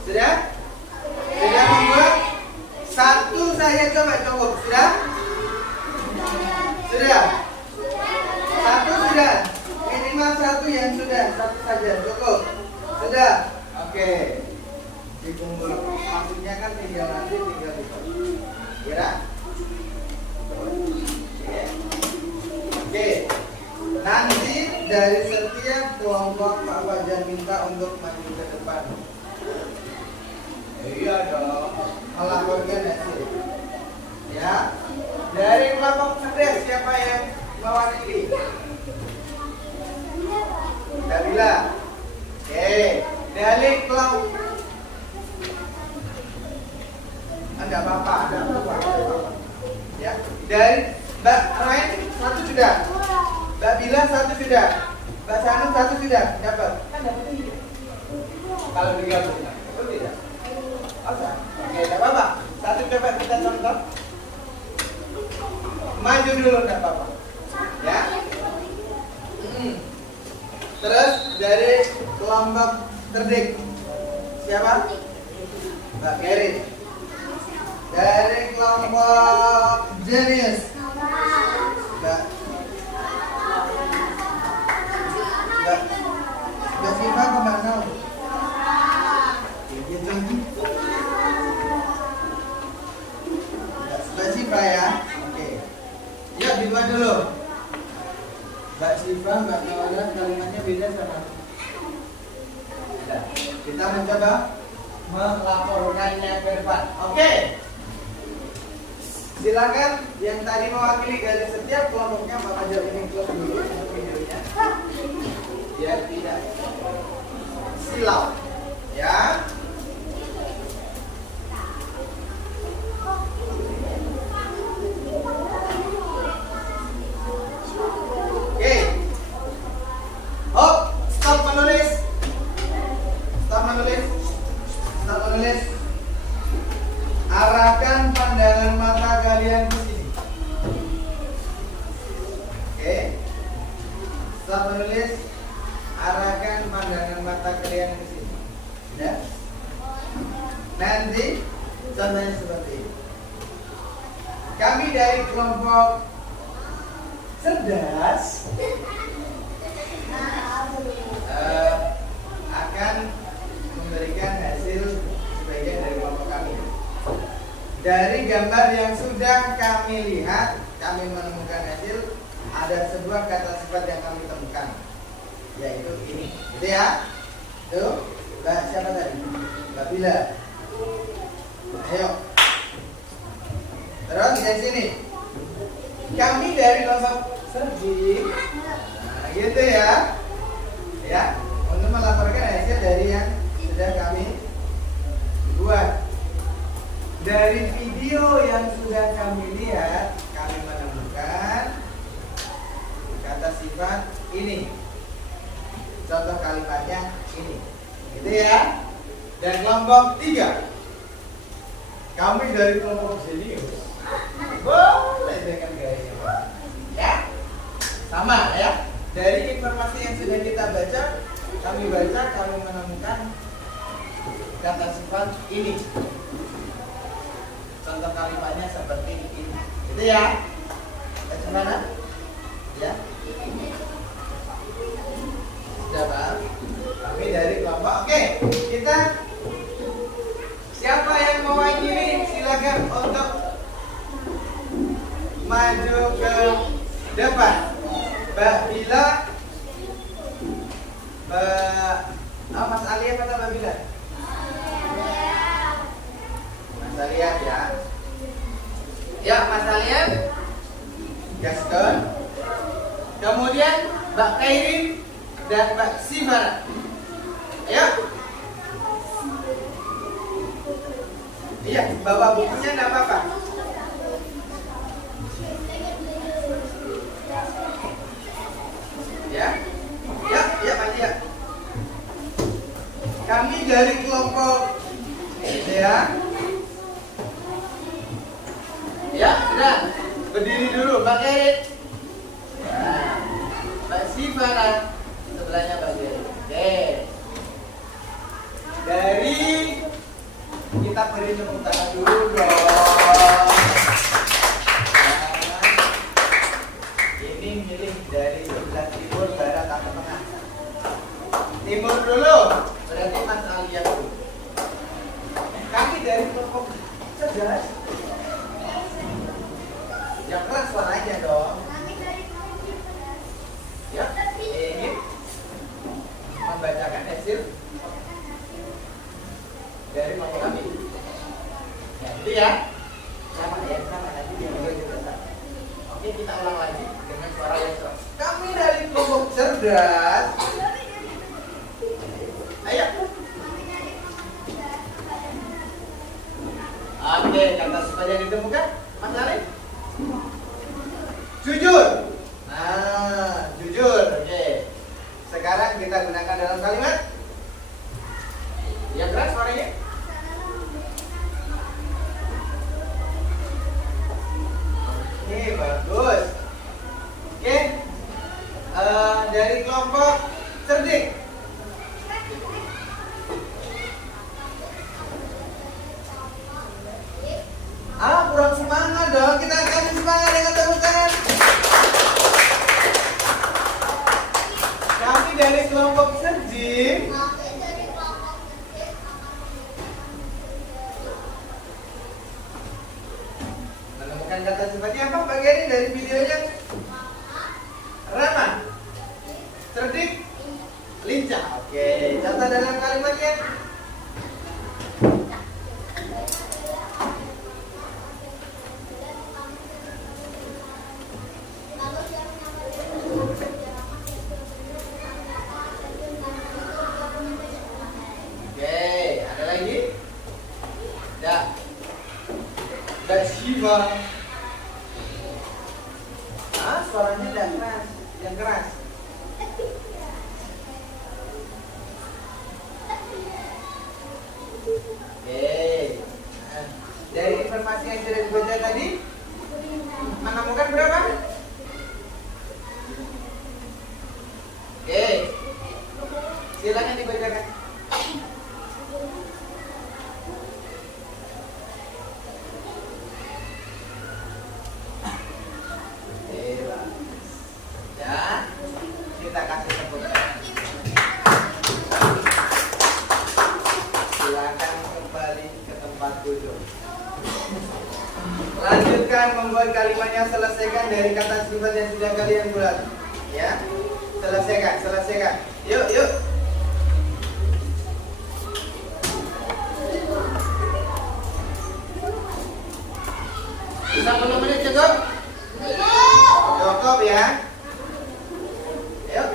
Sudah? Sudah membuat? Satu saya coba cukup. Sudah? Sudah? Satu sudah? Minimal satu yang sudah. Satu saja cukup. Sudah? Oke. Dikumpul. Maksudnya kan tinggal nanti tinggal di kira? Oke. Nanti dari setiap kelompok Pak Fajar minta untuk maju ke depan. Iya dong, melaporkan hasil. Ya, dari kelompok cerdas siapa yang mewakili? Nabila. Oke, dari kelompok. Enggak apa-apa, ada apa-apa. Ya, dari Mbak Rain satu sudah, Mbak Bila satu sudah, Mbak Sanum satu sudah, dapat? Kan dapat tiga. Kalau tiga sudah, betul tidak? Oke, tidak apa-apa. Satu coba kita contoh. Maju dulu, tidak apa-apa. Ya. Terus dari kelompok cerdik siapa? Mbak Kerin. Dari kelompok jenius Mbak Siva kemana? Mbak Siva ya. Oke. Yuk dibuat dulu. Mbak Siva, Mbak Nawalah kalimatnya beda sama. Kita mencoba melaporkannya ke depan. Oke. Silakan yang tadi mewakili dari setiap kelompoknya Pak Fajar ini close dulu untuk videonya. Biar tidak silau. Ya. Oke. Hop, stop menulis. Stop menulis. Stop menulis. Arahkan pandangan mata kalian ke sini. Oke. Stop menulis. Arahkan pandangan mata kalian ke sini. Ya. Nanti contohnya seperti ini. Kami dari kelompok cerdas akan memberikan hasil sebagian dari kelompok kami. Dari gambar yang sudah kami lihat, kami menemukan hasil ada sebuah kata sifat yang kami temukan, yaitu ini, gitu ya. Tuh, Mbak siapa tadi? Mbak Bila. Ayo. Terus dari sini. Kami dari kelompok cerdik. Nah, gitu ya. Ya, untuk melaporkan hasil dari yang sudah kami buat. Dari video yang sudah kami lihat, kami menemukan kata sifat ini. Contoh kalimatnya ini. Gitu ya. Dan kelompok 3. Kami dari kelompok jenius. Boleh dengan gayanya. Ya. Sama ya. Dari informasi yang sudah kita baca, kami menemukan kata sifat ini. Contoh kalimatnya seperti ini. Gitu ya. Bagaimana? Ya. Sudah Pak? Kami dari kelompok. Oke, kita siapa yang mewakili silakan untuk maju ke Dapat. Mbak Bila. Mas Alia kata Mbak Bila? Mas Alia ya. Ya, Mas Alia. Gaston. Kemudian Mbak Kairin dan Mbak Sivara. Ayo. Iya, bawa bukunya enggak apa-apa. Ya. Ya, maju ya. Kami dari kelompok ya. Ya, sudah. Berdiri dulu, Mbak Kairin. Nah, Mbak Sivara sebelahnya Mbak Kairin. Oke. Dari kita beri tepuk tangan dulu dong. Nah, ini milih dari sebelah timur, barat, atau tengah. Timur dulu, berarti Mas Alia dulu. Kami dari kelompok cerdas. Yang keras suaranya dong. Ya, ingin membacakan hasil dari kelompok kami. Ya, itu ya. Sama ya, sama nanti dia juga. Oke, kita ulang lagi dengan suara yang keras. Kami dari kelompok cerdas. Ayo. Oke, kata supaya ditemukan, Mas Arif. Jujur. Nah, jujur. Oke. Sekarang kita gunakan dalam kalimat. Yang keras suaranya. Oke, bagus. Oke. Dari kelompok cerdik. Kurang semangat dong. Kita akan semangat dengan tepuk tangan. Kami dari kelompok cerdik. Menemukan kata sifatnya apa bagian ini dari videonya? Ramah, cerdik, lincah. Oke, catat dalam kalimatnya. Mbak Shiva. Suaranya tidak keras, yang keras. Oke. Dari informasi yang sudah dibaca tadi, menemukan berapa? Oke. Silakan dibacakan. Kita kasih tepuk tangan. Silakan kembali ke tempat duduk. Lanjutkan membuat kalimatnya, selesaikan dari kata sifat yang sudah kalian buat. Ya, selesaikan. Yuk. Bisa 10 menit cukup? Cukup ya. Yuk.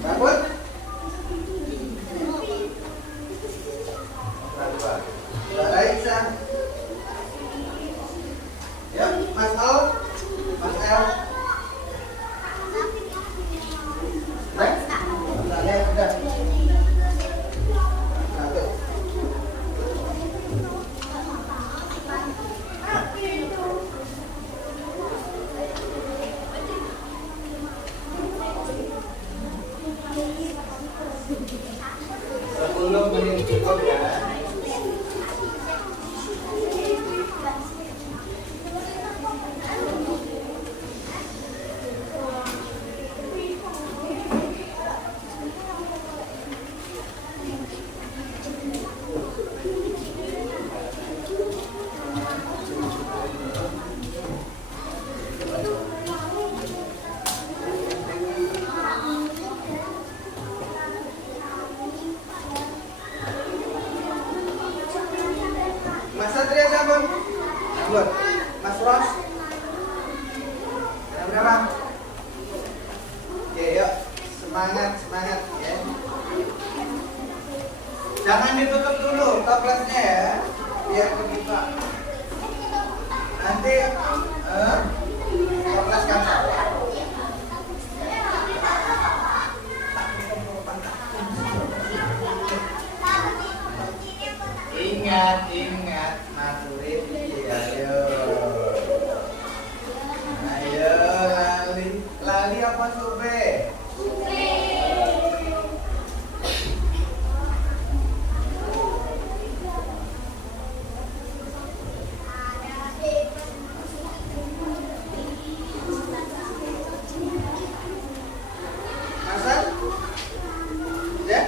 Takut? Raisa. Ya, Mas Al. Mas El. Udah. Satu. Sebelum menit cukup ya. Mas Satria sabun. Sabun. Mas Ros. Jam berapa? Oke, yuk. Semangat ya. Jangan ditutup dulu toplasnya ya. Biar kebuka. Nanti toples kaca. Ingat maturin. Ayo lali apa sube? Masak? Ya?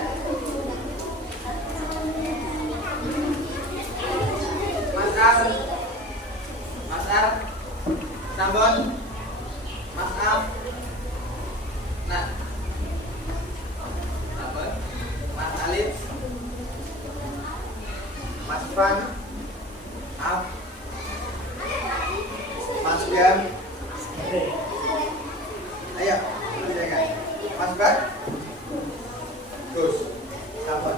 Mas Ar, sabun, Mas Al, nah, sabun, Mas Alif, Mas Fan, Al, Mas Gam, ayo, kerjakan, Mas Bat, terus, sabun.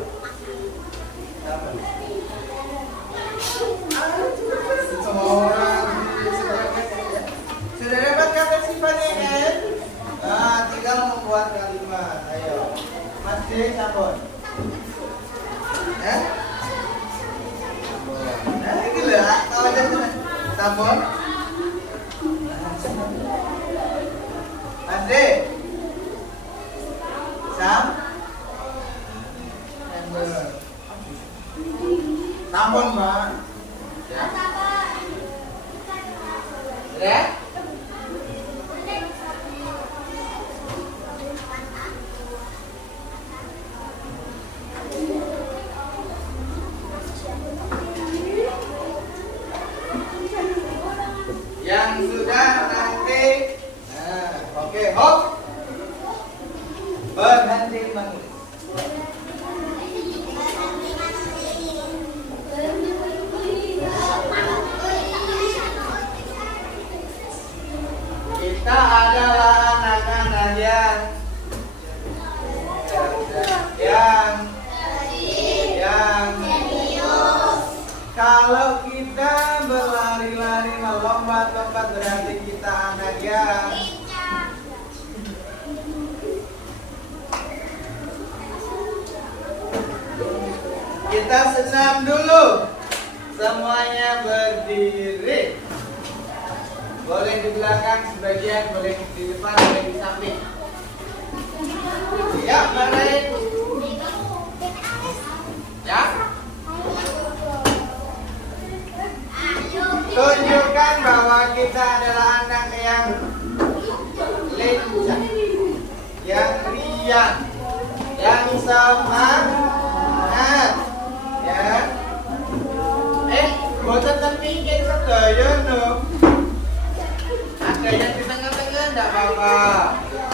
Sudah dapat kata sifatnya kan? Nah, tinggal membuat kalimat. Ayo, Mas D sabun. Ya? Nah, ini lah. Kalau ada sabun. Mas D. Sabun, Mbak. Ya. Ya. Yang sudah nanti, nah, oke, hop, berhenti menulis. Kita adalah anak-anak yang kalau kita berlari-lari melompat-lompat berarti kita anak yang kita senam dulu. Semuanya berdiri. Boleh di belakang sebagian, boleh di depan, boleh di samping. Ya, baik. Ya. Tunjukkan bahwa kita adalah anak yang lincah, yang riang, yang semangat. Ya. Boten terpikir sedaya no. Ada yang di tengah-tengah enggak apa-apa.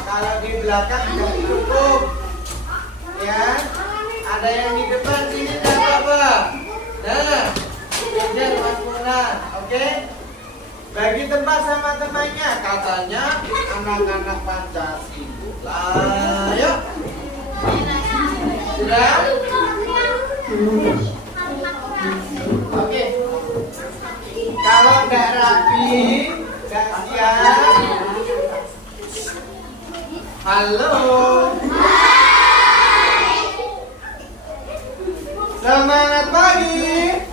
Kalau di belakang enggak cukup. Ya. Ada yang di depan sini enggak apa-apa. Nah, kejar Mas Munan, oke? Bagi tempat sama temannya, katanya anak-anak Pancasila. Ayo. Oke. Kalau nggak rapi, nggak siap. Halo. Semangat pagi.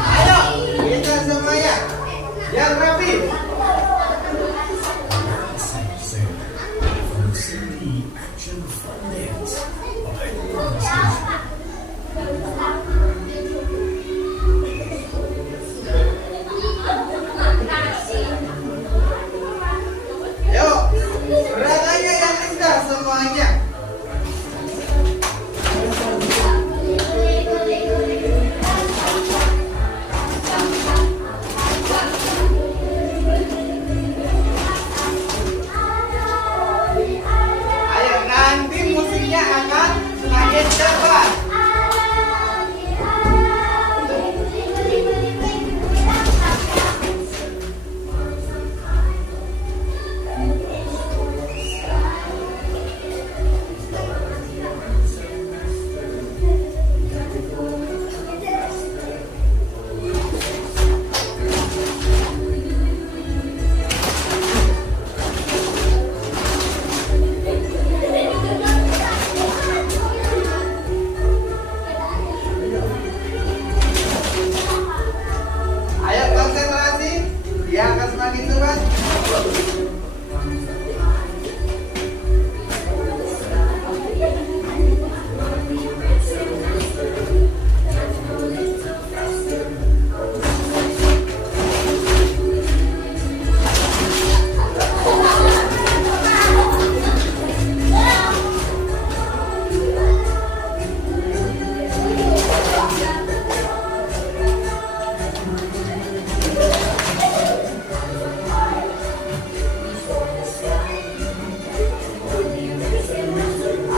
Ayo, kita semuanya yang rapi. Yuk, gerakannya yang indah semuanya. Ayo, nanti musiknya akan semakin cepat. Ayo konsentrasi, dia akan semakin cepat.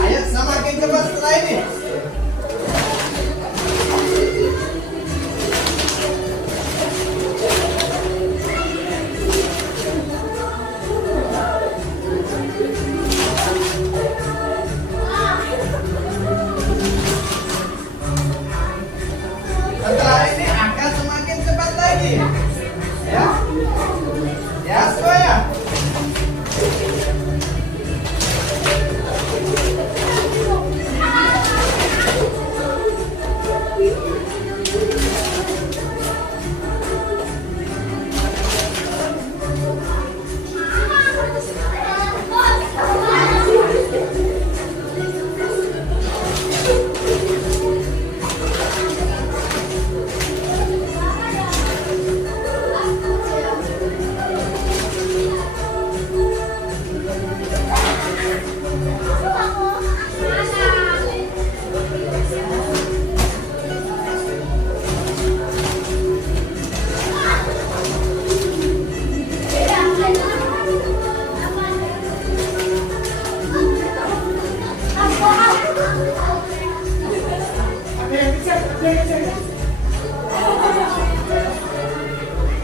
Ayo semakin cepat setelah ini. Setelah ini akan semakin cepat lagi. Ya, ya semuanya.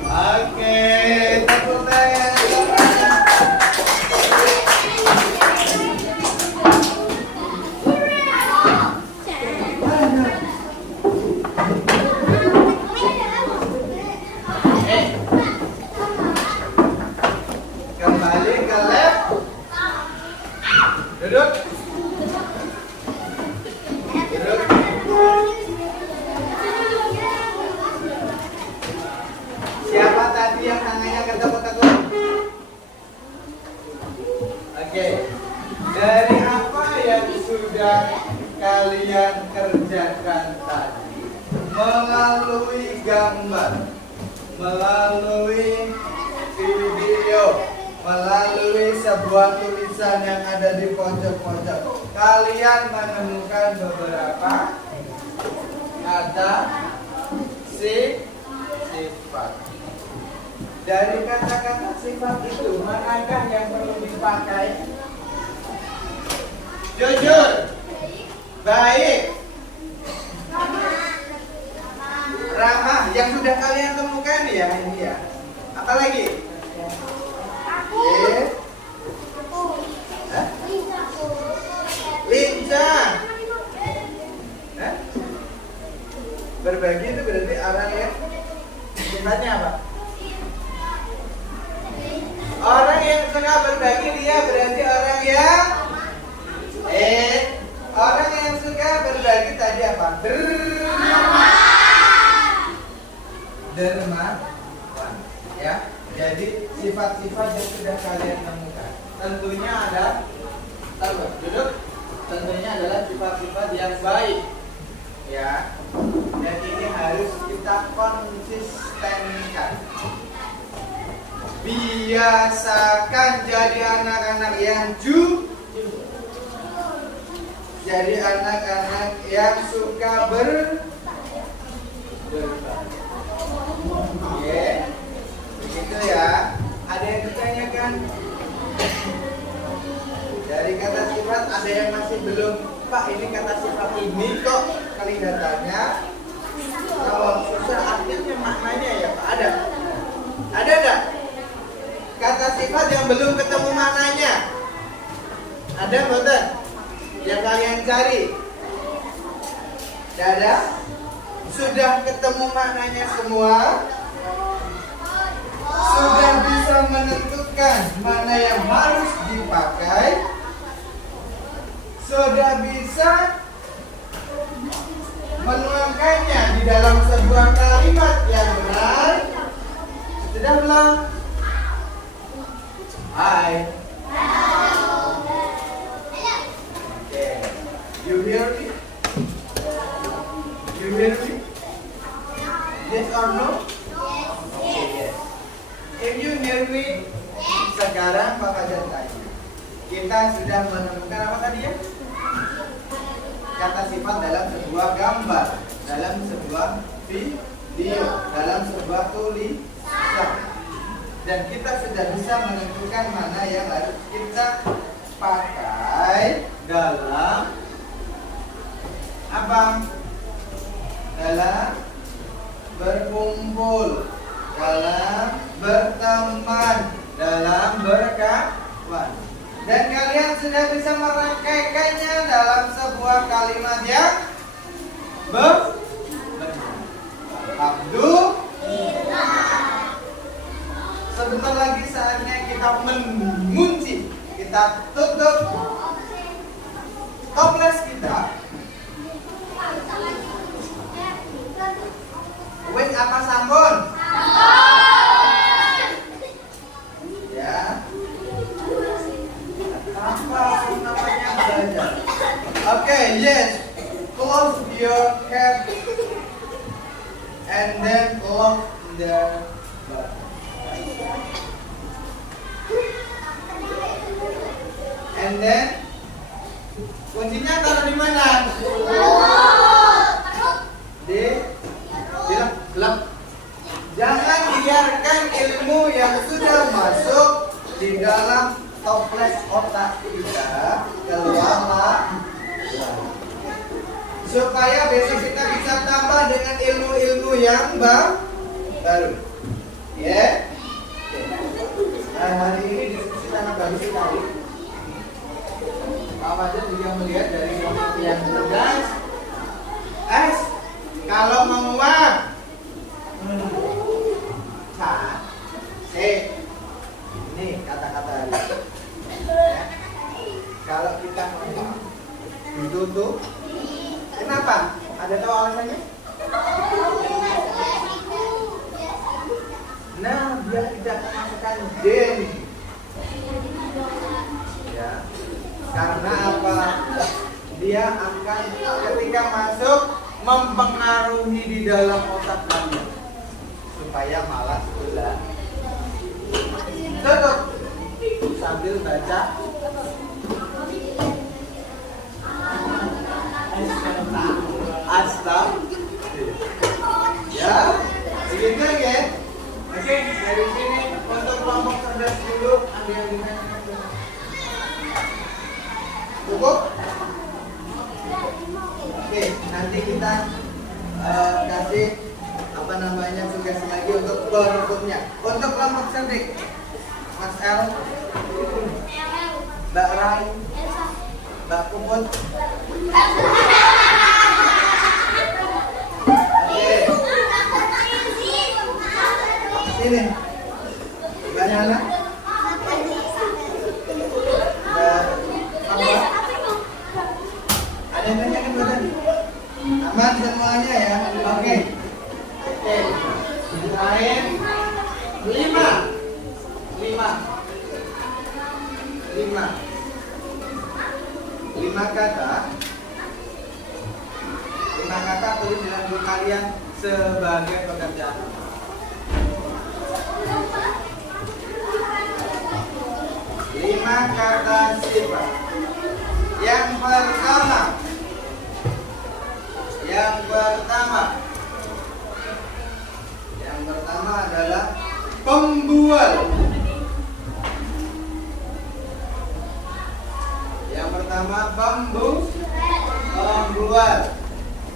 Oke, tepuk tangan semuanya. Kembali ke lab. Duduk. Duduk. Siapa tadi yang tangannya ketekuk-tekuk? Oke. Dari apa yang sudah kalian kerjakan tadi melalui gambar, melalui video, melalui sebuah tulisan yang ada di pojok-pojok, kalian menemukan beberapa kata sifat. Dari kata-kata sifat itu, manakah yang perlu dipakai? Jujur, baik, Ramah yang sudah kalian temukan ya ini ya. Apa lagi? Hah? Lincah. Hah? Berbagi itu berarti orang yang sifatnya apa? Orang yang suka berbagi dia berarti orang yang orang yang suka berbagi tadi apa? Dermawan. Ya. Jadi sifat-sifat yang sudah kalian temukan tentunya ada duduk. Tentunya adalah sifat-sifat yang baik. Ya. Dan ini harus kita konsistenkan. Biasakan jadi anak-anak yang jadi anak-anak yang suka berbagi. Begitu ya. Ada yang ditanyakan? Dari kata sifat ada yang masih belum, Pak, ini kata sifat ini kok kelihatannya kalau susah artinya maknanya ya Pak, ada? Ada enggak? Kata sifat yang belum ketemu maknanya. Ada betul? Yang kalian cari? Tidak ada? Sudah ketemu maknanya semua? Sudah bisa menentukan mana yang harus dipakai? Sudah bisa menuangkannya di dalam sebuah kalimat yang benar? Sudah belum? Hai. Okay. You hear me? You hear me? Yes or no? Okay, yes. If you hear me, sekarang Pak Fajar tanya. Kita sudah menemukan apa tadi ya? Kata sifat dalam sebuah gambar, dalam sebuah video, dalam sebuah tulisan. Dan kita sudah bisa menentukan mana yang harus kita pakai dalam apa? Dalam berkumpul, dalam berteman, dalam berkawan. Dan kalian sudah bisa merangkaikannya dalam sebuah kalimat yang benar. Alhamdulillah. Sebentar lagi saatnya kita mengunci, kita tutup toples kita. Wes apa sambun? Ya. Apa namanya belajar? Okay, yes. Close your cap and then lock the button. And then kuncinya taruh di mana? Di gelap. Jangan biarkan ilmu yang sudah masuk di dalam toples otak kita keluar, supaya besok kita bisa tambah dengan ilmu-ilmu yang baru. Ya. Hari ini diskusi sangat bagus sekali. Pak Fajar juga melihat dari yang cerdas. Kalau mau uang, ini kata-kata hari. Ya. Kalau kita mau uang, ditutup. Kenapa? Ada tahu alasannya? Nah, biar tidak kemasukan jin. Ya. Karena apa? Dia akan ketika masuk mempengaruhi di dalam otak kalian supaya malas pula. Tutup sambil baca. Ya, begitu ya. Oke, dari sini untuk kelompok cerdas dulu ambil yang ditanyakan. Cukup? Oke, nanti kita kasih namanya tugas lagi untuk berikutnya. Untuk kelompok cerdik, Mas El, Mbak Rai, Mbak Puput. Oke, sini. Mbak Nana, Mbak Amba. Ada yang nanya kan badan? Aman semuanya ya. Oke. Oke. Yang lain 5 kata. 5 kata tulis dalam buku kalian sebagai pekerjaan. 5 kata sifat. Yang pertama adalah pembual. Yang pertama pembual.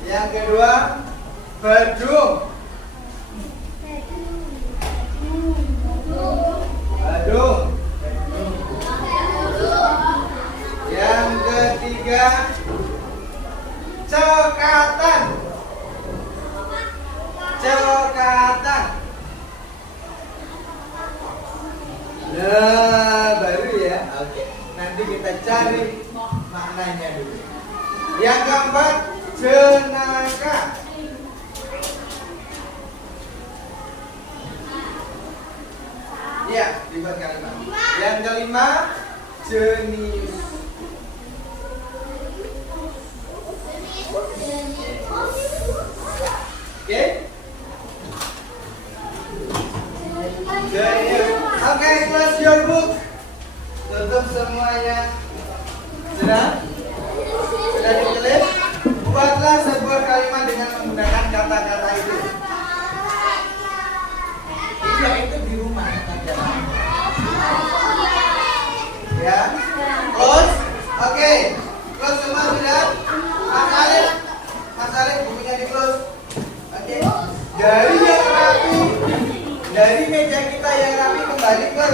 Yang kedua bedung. Yang ketiga cekatan. Nah, baru ya. Oke. Nanti kita cari maknanya dulu. Yang keempat jenaka. Ya, dibuat kalimat. Yang kelima jenius. Oke? Oke, close your book. Tutup semuanya. Sudah? Sudah ditulis? Buatlah sebuah kalimat dengan menggunakan kata-kata itu. Iya, itu di rumah. Ya, close. Oke, close semua sudah. Mas Alif, bukunya di close. Oke. Dari yang rapi, dari meja kita yang rapi kembali ke